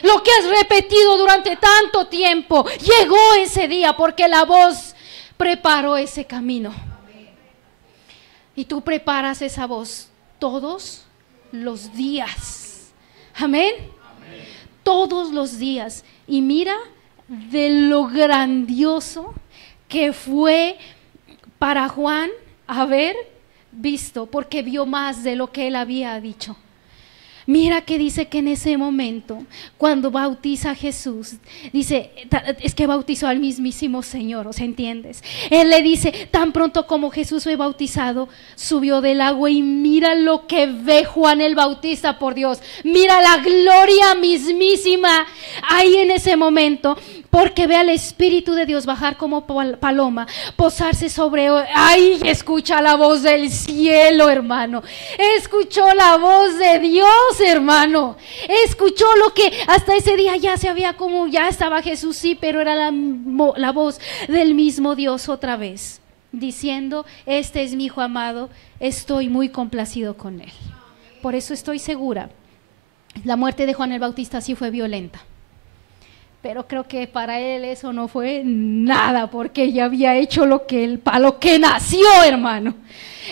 lo que has repetido durante tanto tiempo. Llegó ese día porque la voz preparó ese camino. Y tú preparas esa voz todos los días. Amén. Amén. Todos los días. Y mira de lo grandioso que fue para Juan haber visto, porque vio más de lo que él había dicho. Mira que dice que en ese momento, cuando bautiza a Jesús, dice, es que bautizó al mismísimo Señor, ¿os entiendes? Él le dice, tan pronto como Jesús fue bautizado, subió del agua y mira lo que ve Juan el Bautista, por Dios. Mira la gloria mismísima ahí en ese momento, porque ve al Espíritu de Dios bajar como paloma, posarse sobre, ay, escucha la voz del cielo, hermano. Escuchó la voz de Dios, hermano. Escuchó lo que hasta ese día ya se había, como ya estaba Jesús, sí, pero era la voz del mismo Dios otra vez, diciendo, este es mi hijo amado, estoy muy complacido con él. Por eso estoy segura, la muerte de Juan el Bautista sí fue violenta, pero creo que para él eso no fue nada, porque ya había hecho para lo que nació, hermano.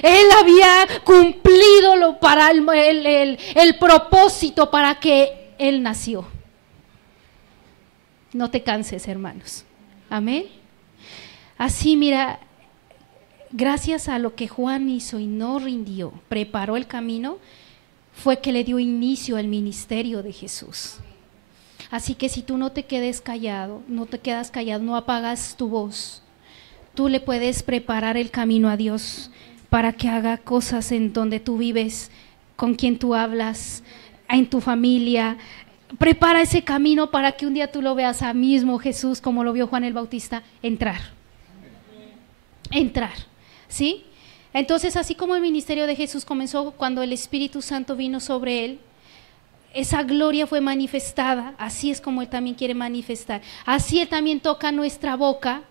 Él había cumplido para el propósito para que él nació. No te canses, hermanos. Amén. Así, mira, gracias a lo que Juan hizo y no rindió, preparó el camino, fue que le dio inicio al ministerio de Jesús. Así que si tú no te quedas callado, no apagas tu voz, tú le puedes preparar el camino a Dios para que haga cosas en donde tú vives, con quien tú hablas, en tu familia. Prepara ese camino para que un día tú lo veas a mismo Jesús, como lo vio Juan el Bautista, entrar, ¿sí? Entonces, así como el ministerio de Jesús comenzó cuando el Espíritu Santo vino sobre él, esa gloria fue manifestada, así es como Él también quiere manifestar. Así Él también toca nuestra boca,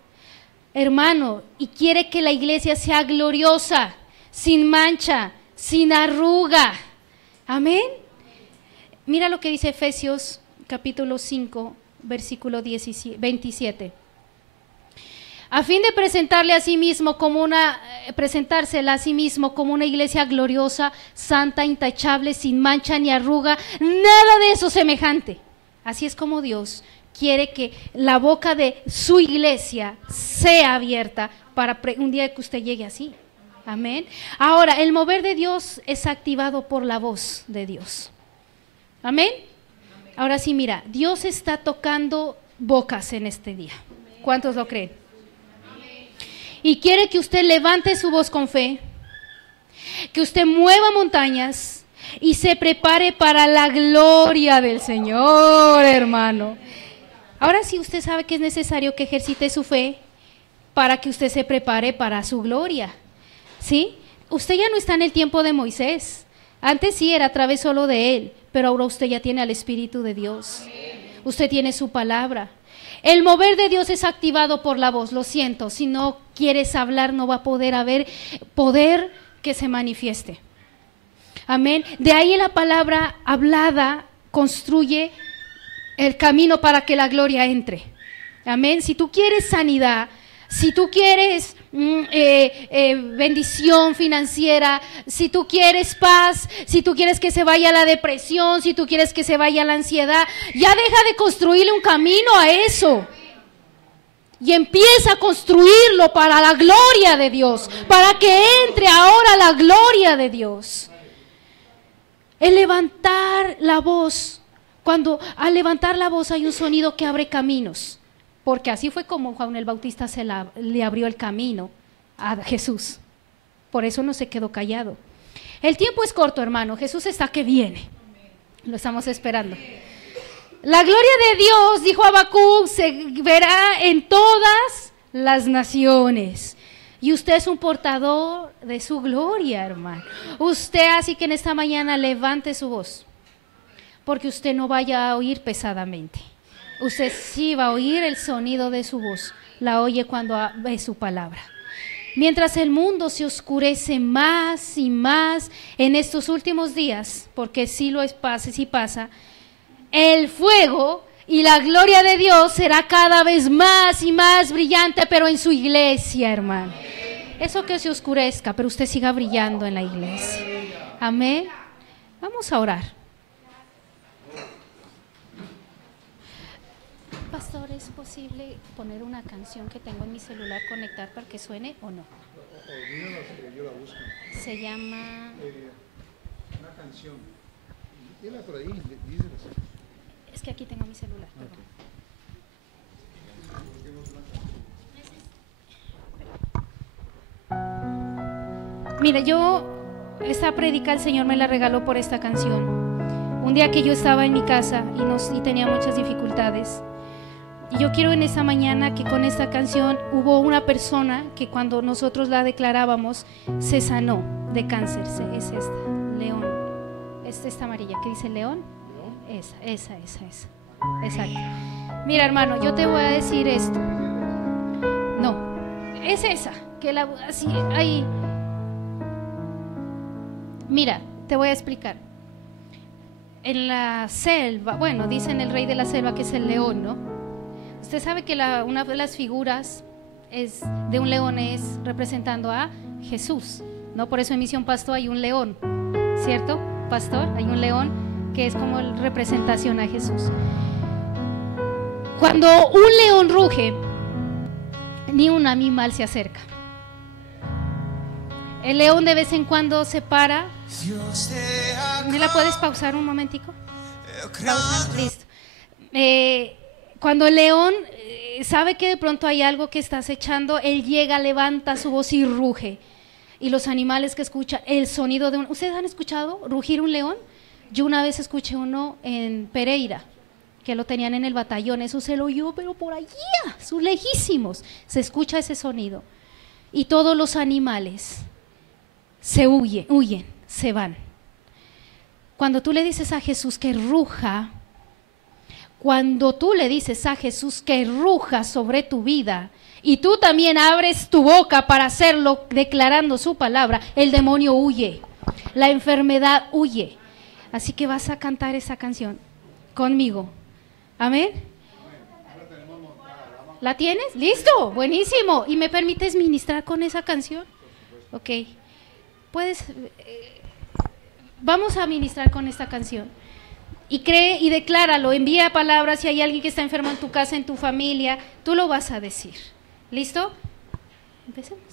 hermano, y quiere que la iglesia sea gloriosa, sin mancha, sin arruga. Amén. Mira lo que dice Efesios capítulo 5, versículo 27. A fin de presentársela a sí mismo como una iglesia gloriosa, santa, intachable, sin mancha ni arruga, nada de eso semejante. Así es como Dios quiere que la boca de su iglesia sea abierta para un día que usted llegue así. Amén. Ahora, el mover de Dios es activado por la voz de Dios. Amén. Ahora sí, mira, Dios está tocando bocas en este día. ¿Cuántos lo creen? Y quiere que usted levante su voz con fe, que usted mueva montañas y se prepare para la gloria del Señor, hermano. Ahora sí, usted sabe que es necesario que ejercite su fe para que usted se prepare para su gloria, ¿sí? Usted ya no está en el tiempo de Moisés. Antes sí era a través solo de él, pero ahora usted ya tiene al Espíritu de Dios. Usted tiene su palabra. El mover de Dios es activado por la voz, lo siento, si no quieres hablar no va a poder haber poder que se manifieste. Amén. De ahí la palabra hablada construye el camino para que la gloria entre. Amén. Si tú quieres sanidad, si tú quieres bendición financiera, si tú quieres paz, si tú quieres que se vaya la depresión, si tú quieres que se vaya la ansiedad, ya deja de construirle un camino a eso y empieza a construirlo para la gloria de Dios, para que entre ahora la gloria de Dios. El levantar la voz, al levantar la voz hay un sonido que abre caminos. Porque así fue como Juan el Bautista le abrió el camino a Jesús. Por eso no se quedó callado. El tiempo es corto, hermano. Jesús está que viene. Lo estamos esperando. La gloria de Dios, dijo Habacuc, se verá en todas las naciones. Y usted es un portador de su gloria, hermano. Usted, así que en esta mañana levante su voz, porque usted no vaya a oír pesadamente. Usted sí va a oír el sonido de su voz, la oye cuando ve su palabra. Mientras el mundo se oscurece más y más en estos últimos días, porque sí pasa, el fuego y la gloria de Dios será cada vez más y más brillante, pero en su iglesia, hermano. Eso que se oscurezca, pero usted siga brillando en la iglesia. Amén. Vamos a orar. Pastor, ¿es posible poner una canción que tengo en mi celular, conectar para que suene o no? Olvídalo, yo la busco. Se llama... Una canción. Es que aquí tengo mi celular. Mira, esta prédica el Señor me la regaló por esta canción. Un día que yo estaba en mi casa y tenía muchas dificultades. Y yo quiero en esta mañana que con esta canción hubo una persona que cuando nosotros la declarábamos se sanó de cáncer. Es esta, León. Esta amarilla, ¿qué dice León? Esa. Exacto. Mira, hermano, yo te voy a decir esto. No, es esa, que así, ahí. Mira, te voy a explicar. En la selva, bueno, dicen el rey de la selva que es el león, ¿no? Usted sabe que una de las figuras de un león es representando a Jesús, ¿no? Por eso en Misión Pasto hay un león, ¿cierto, pastor? Hay un león que es como representación a Jesús. Cuando un león ruge, ni un animal se acerca. El león de vez en cuando se para. ¿Me la puedes pausar un momentico? Pausa, listo. Cuando el león sabe que de pronto hay algo que está acechando, él llega, levanta su voz y ruge. Y los animales que escuchan el sonido de un... ¿Ustedes han escuchado rugir un león? Yo una vez escuché uno en Pereira, que lo tenían en el batallón. Eso se lo oyó, pero por allá, sus lejísimos, se escucha ese sonido. Y todos los animales se huyen, se van. Cuando tú le dices a Jesús que ruja, cuando tú le dices a Jesús que ruja sobre tu vida y tú también abres tu boca para hacerlo declarando su palabra, el demonio huye, la enfermedad huye. Así que vas a cantar esa canción conmigo. Amén. ¿La tienes? ¿Listo? Buenísimo. ¿Y me permites ministrar con esa canción? Ok. Puedes, vamos a ministrar con esta canción. Y cree y decláralo, envía palabras. Si hay alguien que está enfermo en tu casa, en tu familia, tú lo vas a decir. ¿Listo? Empecemos.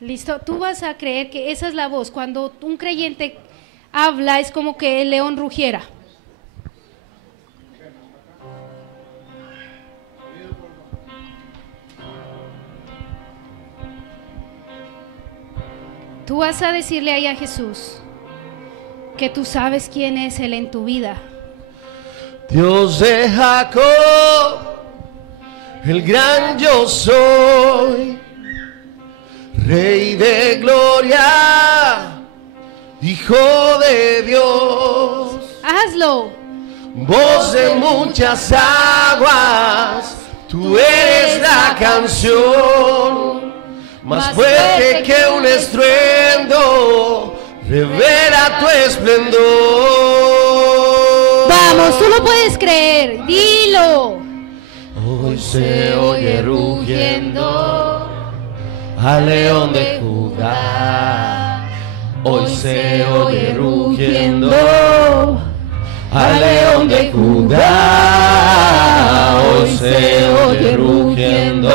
Listo, tú vas a creer que esa es la voz. Cuando un creyente habla es como que el león rugiera. Tú vas a decirle ahí a Jesús que tú sabes quién es Él en tu vida. Dios de Jacob, el gran yo soy, Rey de gloria, Hijo de Dios. Hazlo. Voz de muchas aguas, tú eres la canción. Más fuerte que un estruendo, revela tu esplendor. Vamos, tú lo puedes creer, dilo. Hoy se oye rugiendo al león de Judá. Hoy se oye rugiendo al león de Judá. Hoy se oye rugiendo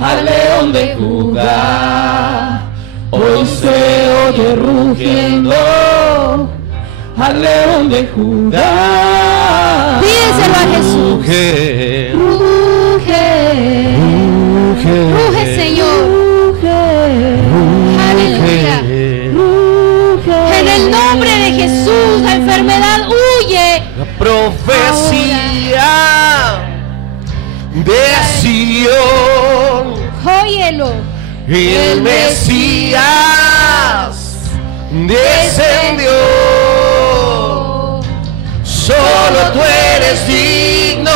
al león de Judá. Hoy se oye rugiendo al león de Judá. Pídeselo a Jesús. Ruge, Ruge, ruge, ruge, Señor. Aleluya. En el nombre de Jesús, la enfermedad huye. La profecía de Sion. Óyelo. Y el Mesías descendió. Solo tú eres digno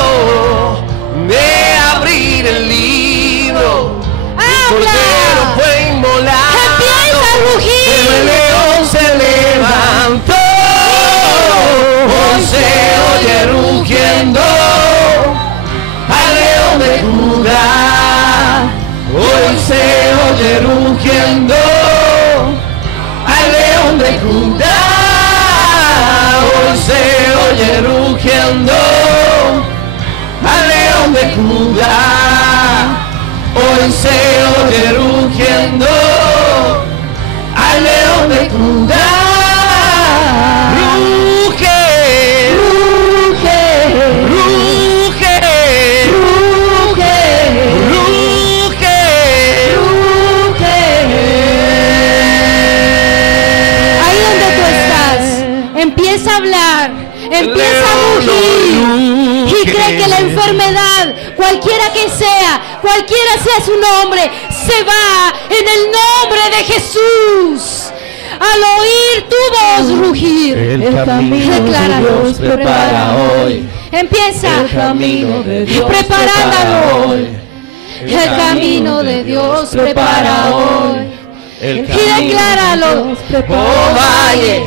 de abrir el libro. El Cordero fue inmolado. Empieza a rugir. Pero el león se levantó. Hoy se oye rugiendo al león de Judá. Hoy se oye rugiendo al león de Judá. Hoy se oye rugiendo al león de Judá. Hoy se oye rugiendo al león de Judá. Ruge, ruge, ruge, ruge, ruge, ruge. Ahí donde tú estás, empieza a hablar, empieza a rugir y cree que la enfermedad, cualquiera que sea, cualquiera sea su nombre, se va en el nombre de Jesús. Al oír tu voz rugir, El camino de Dios prepara hoy. Empieza. El camino de Dios Preparándolo. prepara hoy. El camino de Dios prepara hoy. El Y decláralo. Oh valle,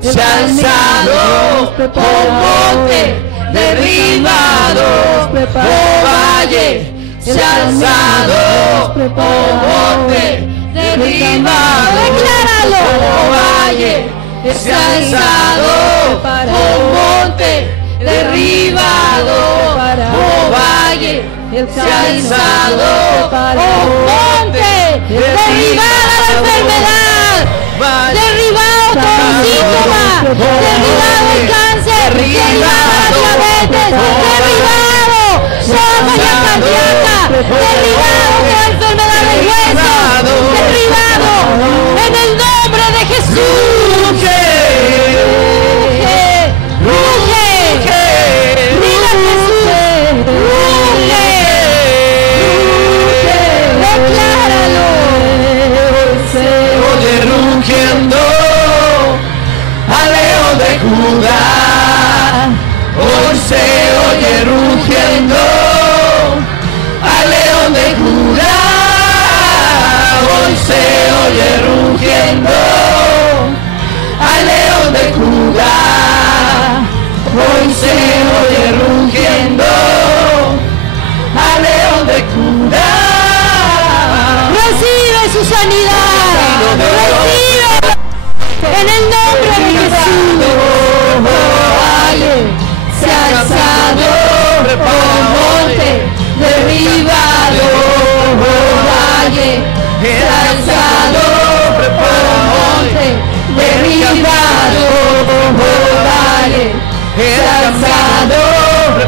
se ha alzado, oh monte derribado. Oh valle, se ha alzado, oh monte derribado. Decláralo. Oh valle, se ha alzado, oh monte derribado. Oh valle, se ha alzado, oh monte derribada la enfermedad, derribado todo síntoma, derribado el cáncer, derribada la diabetes, derribado toda falla cardíaca, derribado toda enfermedad del hueso, derribado en el nombre de Jesús. Ruge, dile a Jesús, ruge, decláralo. Se oye rugiendo al león de Judá. Hoy se oye rugiendo al león de Judá. Hoy se oye rugiendo al león de Judá. Hoy se oye rugiendo al león de Judá. Recibe su sanidad, recibe en el nombre de Jesús. Valle, Se ha alzado, oh monte derribado, valle, se ha alzado, monte derribado, valle, se ha alzado,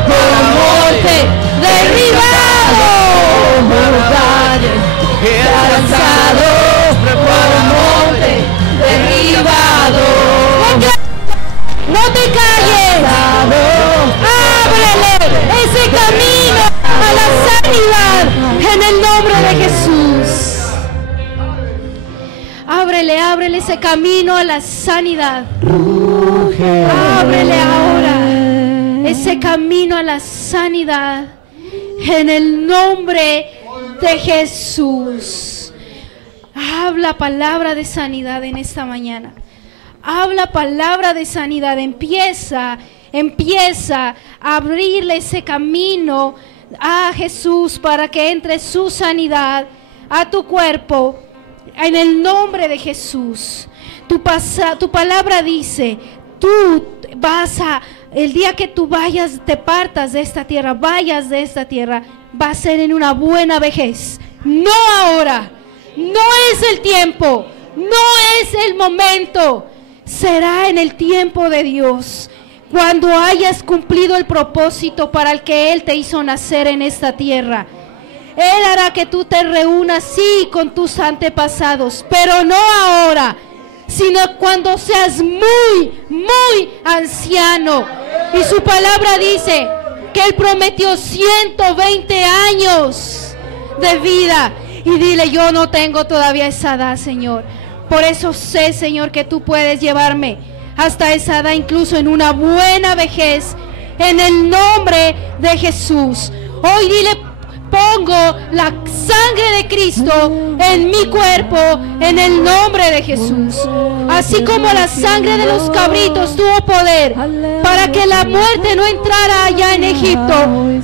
monte derribado, valle, se ha alzado, monte derribado. No te calles, ábrele ese camino a la sanidad en el nombre de Jesús. Ábrele ese camino a la sanidad. Ábrele ahora ese camino a la sanidad en el nombre de Jesús. Habla palabra de sanidad en esta mañana. Habla palabra de sanidad. Empieza a abrirle ese camino a Jesús para que entre su sanidad a tu cuerpo en el nombre de Jesús. Tu palabra dice, tú vas el día que tú vayas, te partas de esta tierra, vayas de esta tierra, va a ser en una buena vejez. No ahora, no es el tiempo, no es el momento. Será en el tiempo de Dios, cuando hayas cumplido el propósito para el que Él te hizo nacer en esta tierra. Él hará que tú te reúnas, sí, con tus antepasados, pero no ahora, sino cuando seas muy, muy anciano. Y su palabra dice que Él prometió 120 años de vida. Y dile, yo no tengo todavía esa edad, Señor. Por eso sé, Señor, que tú puedes llevarme hasta esa edad, incluso en una buena vejez, en el nombre de Jesús. Hoy dile, pongo la sangre de Cristo en mi cuerpo, en el nombre de Jesús. Así como la sangre de los cabritos tuvo poder para que la muerte no entrara allá en Egipto,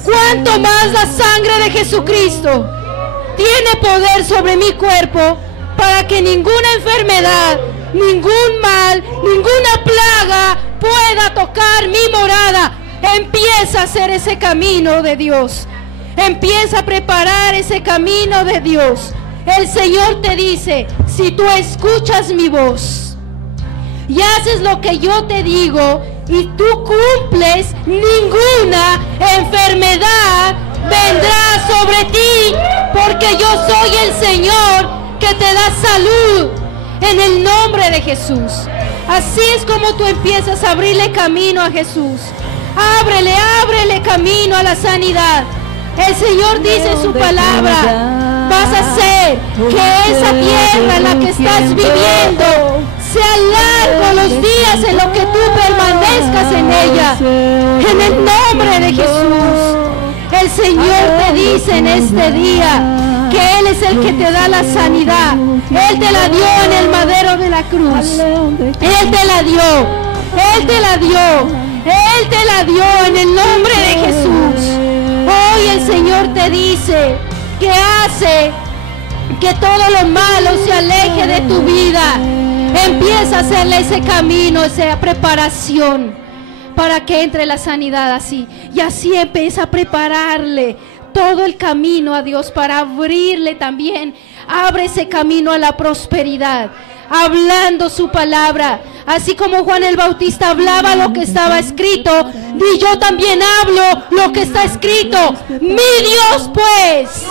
¿cuánto más la sangre de Jesucristo tiene poder sobre mi cuerpo para que ninguna enfermedad, ningún mal, ninguna plaga pueda tocar mi morada? Empieza a hacer ese camino de Dios. Empieza a preparar ese camino de Dios. El Señor te dice, si tú escuchas mi voz y haces lo que yo te digo y tú cumples, ninguna enfermedad vendrá sobre ti, porque yo soy el Señor que te da salud en el nombre de Jesús. Así es como tú empiezas a abrirle camino a Jesús. Ábrele camino a la sanidad. El Señor dice en su palabra, vas a hacer que esa tierra en la que estás viviendo sea largo los días en lo que tú permanezcas en ella. En el nombre de Jesús, el Señor te dice en este día que Él es el que te da la sanidad. Él te la dio en el madero de la cruz. Él te la dio. Él te la dio. Él te la dio en el nombre de Jesús. Hoy el Señor te dice que hace que todo lo malo se aleje de tu vida. Empieza a hacerle ese camino, esa preparación para que entre la sanidad así. Y así empieza a prepararle todo el camino a Dios para abrirle también. Abre ese camino a la prosperidad, hablando su palabra. Así como Juan el Bautista hablaba lo que estaba escrito, y yo también hablo lo que está escrito. Mi Dios pues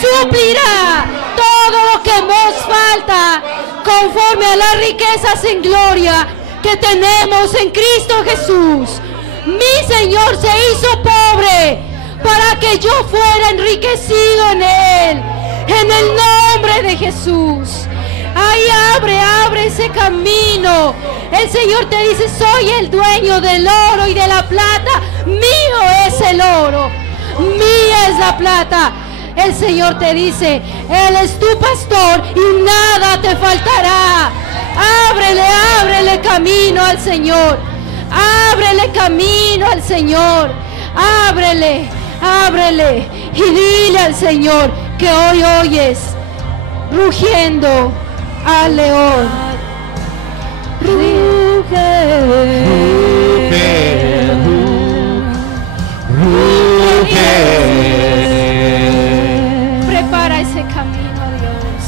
suplirá todo lo que nos falta conforme a las riquezas en gloria que tenemos en Cristo Jesús. Mi Señor se hizo pobre para que yo fuera enriquecido en Él, en el nombre de Jesús. Ahí abre ese camino. El Señor te dice, soy el dueño del oro y de la plata. Mío es el oro, mía es la plata. El Señor te dice, Él es tu pastor y nada te faltará. Ábrele camino al Señor. Ábrele camino al Señor. Ábrele y dile al Señor que hoy oyes rugiendo al león. Ruge, prepara ese camino a Dios.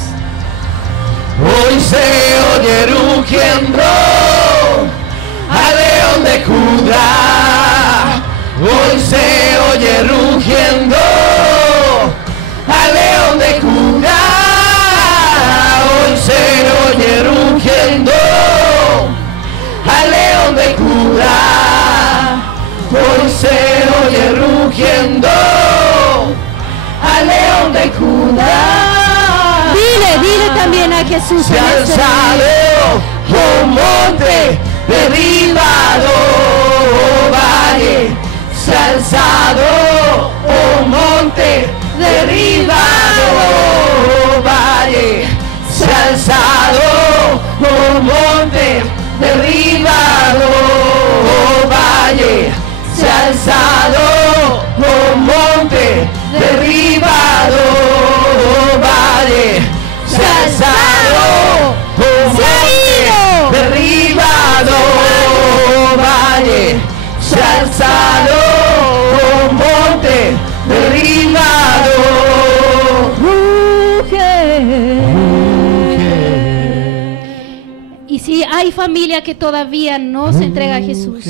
Hoy se oye rugiendo al león de Judá. Hoy se oye rugiendo al león de Judá. Hoy se oye rugiendo al león de Judá. Hoy se oye rugiendo al león de Judá. Dile también a Jesús. Se ha alzado, oh monte, derribado, oh valle. Se ha alzado, oh monte, derribado, oh valle. Se ha alzado, oh monte, derribado, oh valle. Se ha alzado, oh monte, derribado, oh valle. Se ha alzado, oh monte, derribado, oh valle. Se ha alzado, oh monte, derribado. Y si hay familia que todavía no se entrega a Jesús,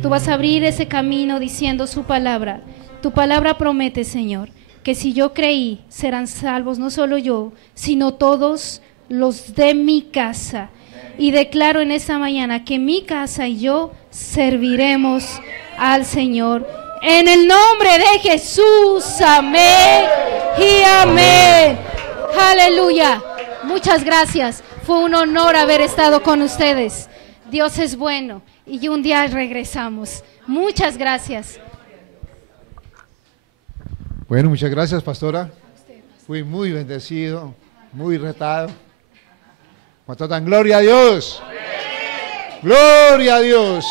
tú vas a abrir ese camino diciendo su palabra. Tu palabra promete, Señor, que si yo creí, serán salvos no solo yo, sino todos los de mi casa. Y declaro en esta mañana que mi casa y yo serviremos al Señor. En el nombre de Jesús, amén y amén. Aleluya. Muchas gracias. Fue un honor haber estado con ustedes. Dios es bueno y un día regresamos. Muchas gracias. Bueno, muchas gracias, pastora. Fui muy bendecido, muy retado. ¿Cuánto dan gloria a Dios? ¡Gloria a Dios!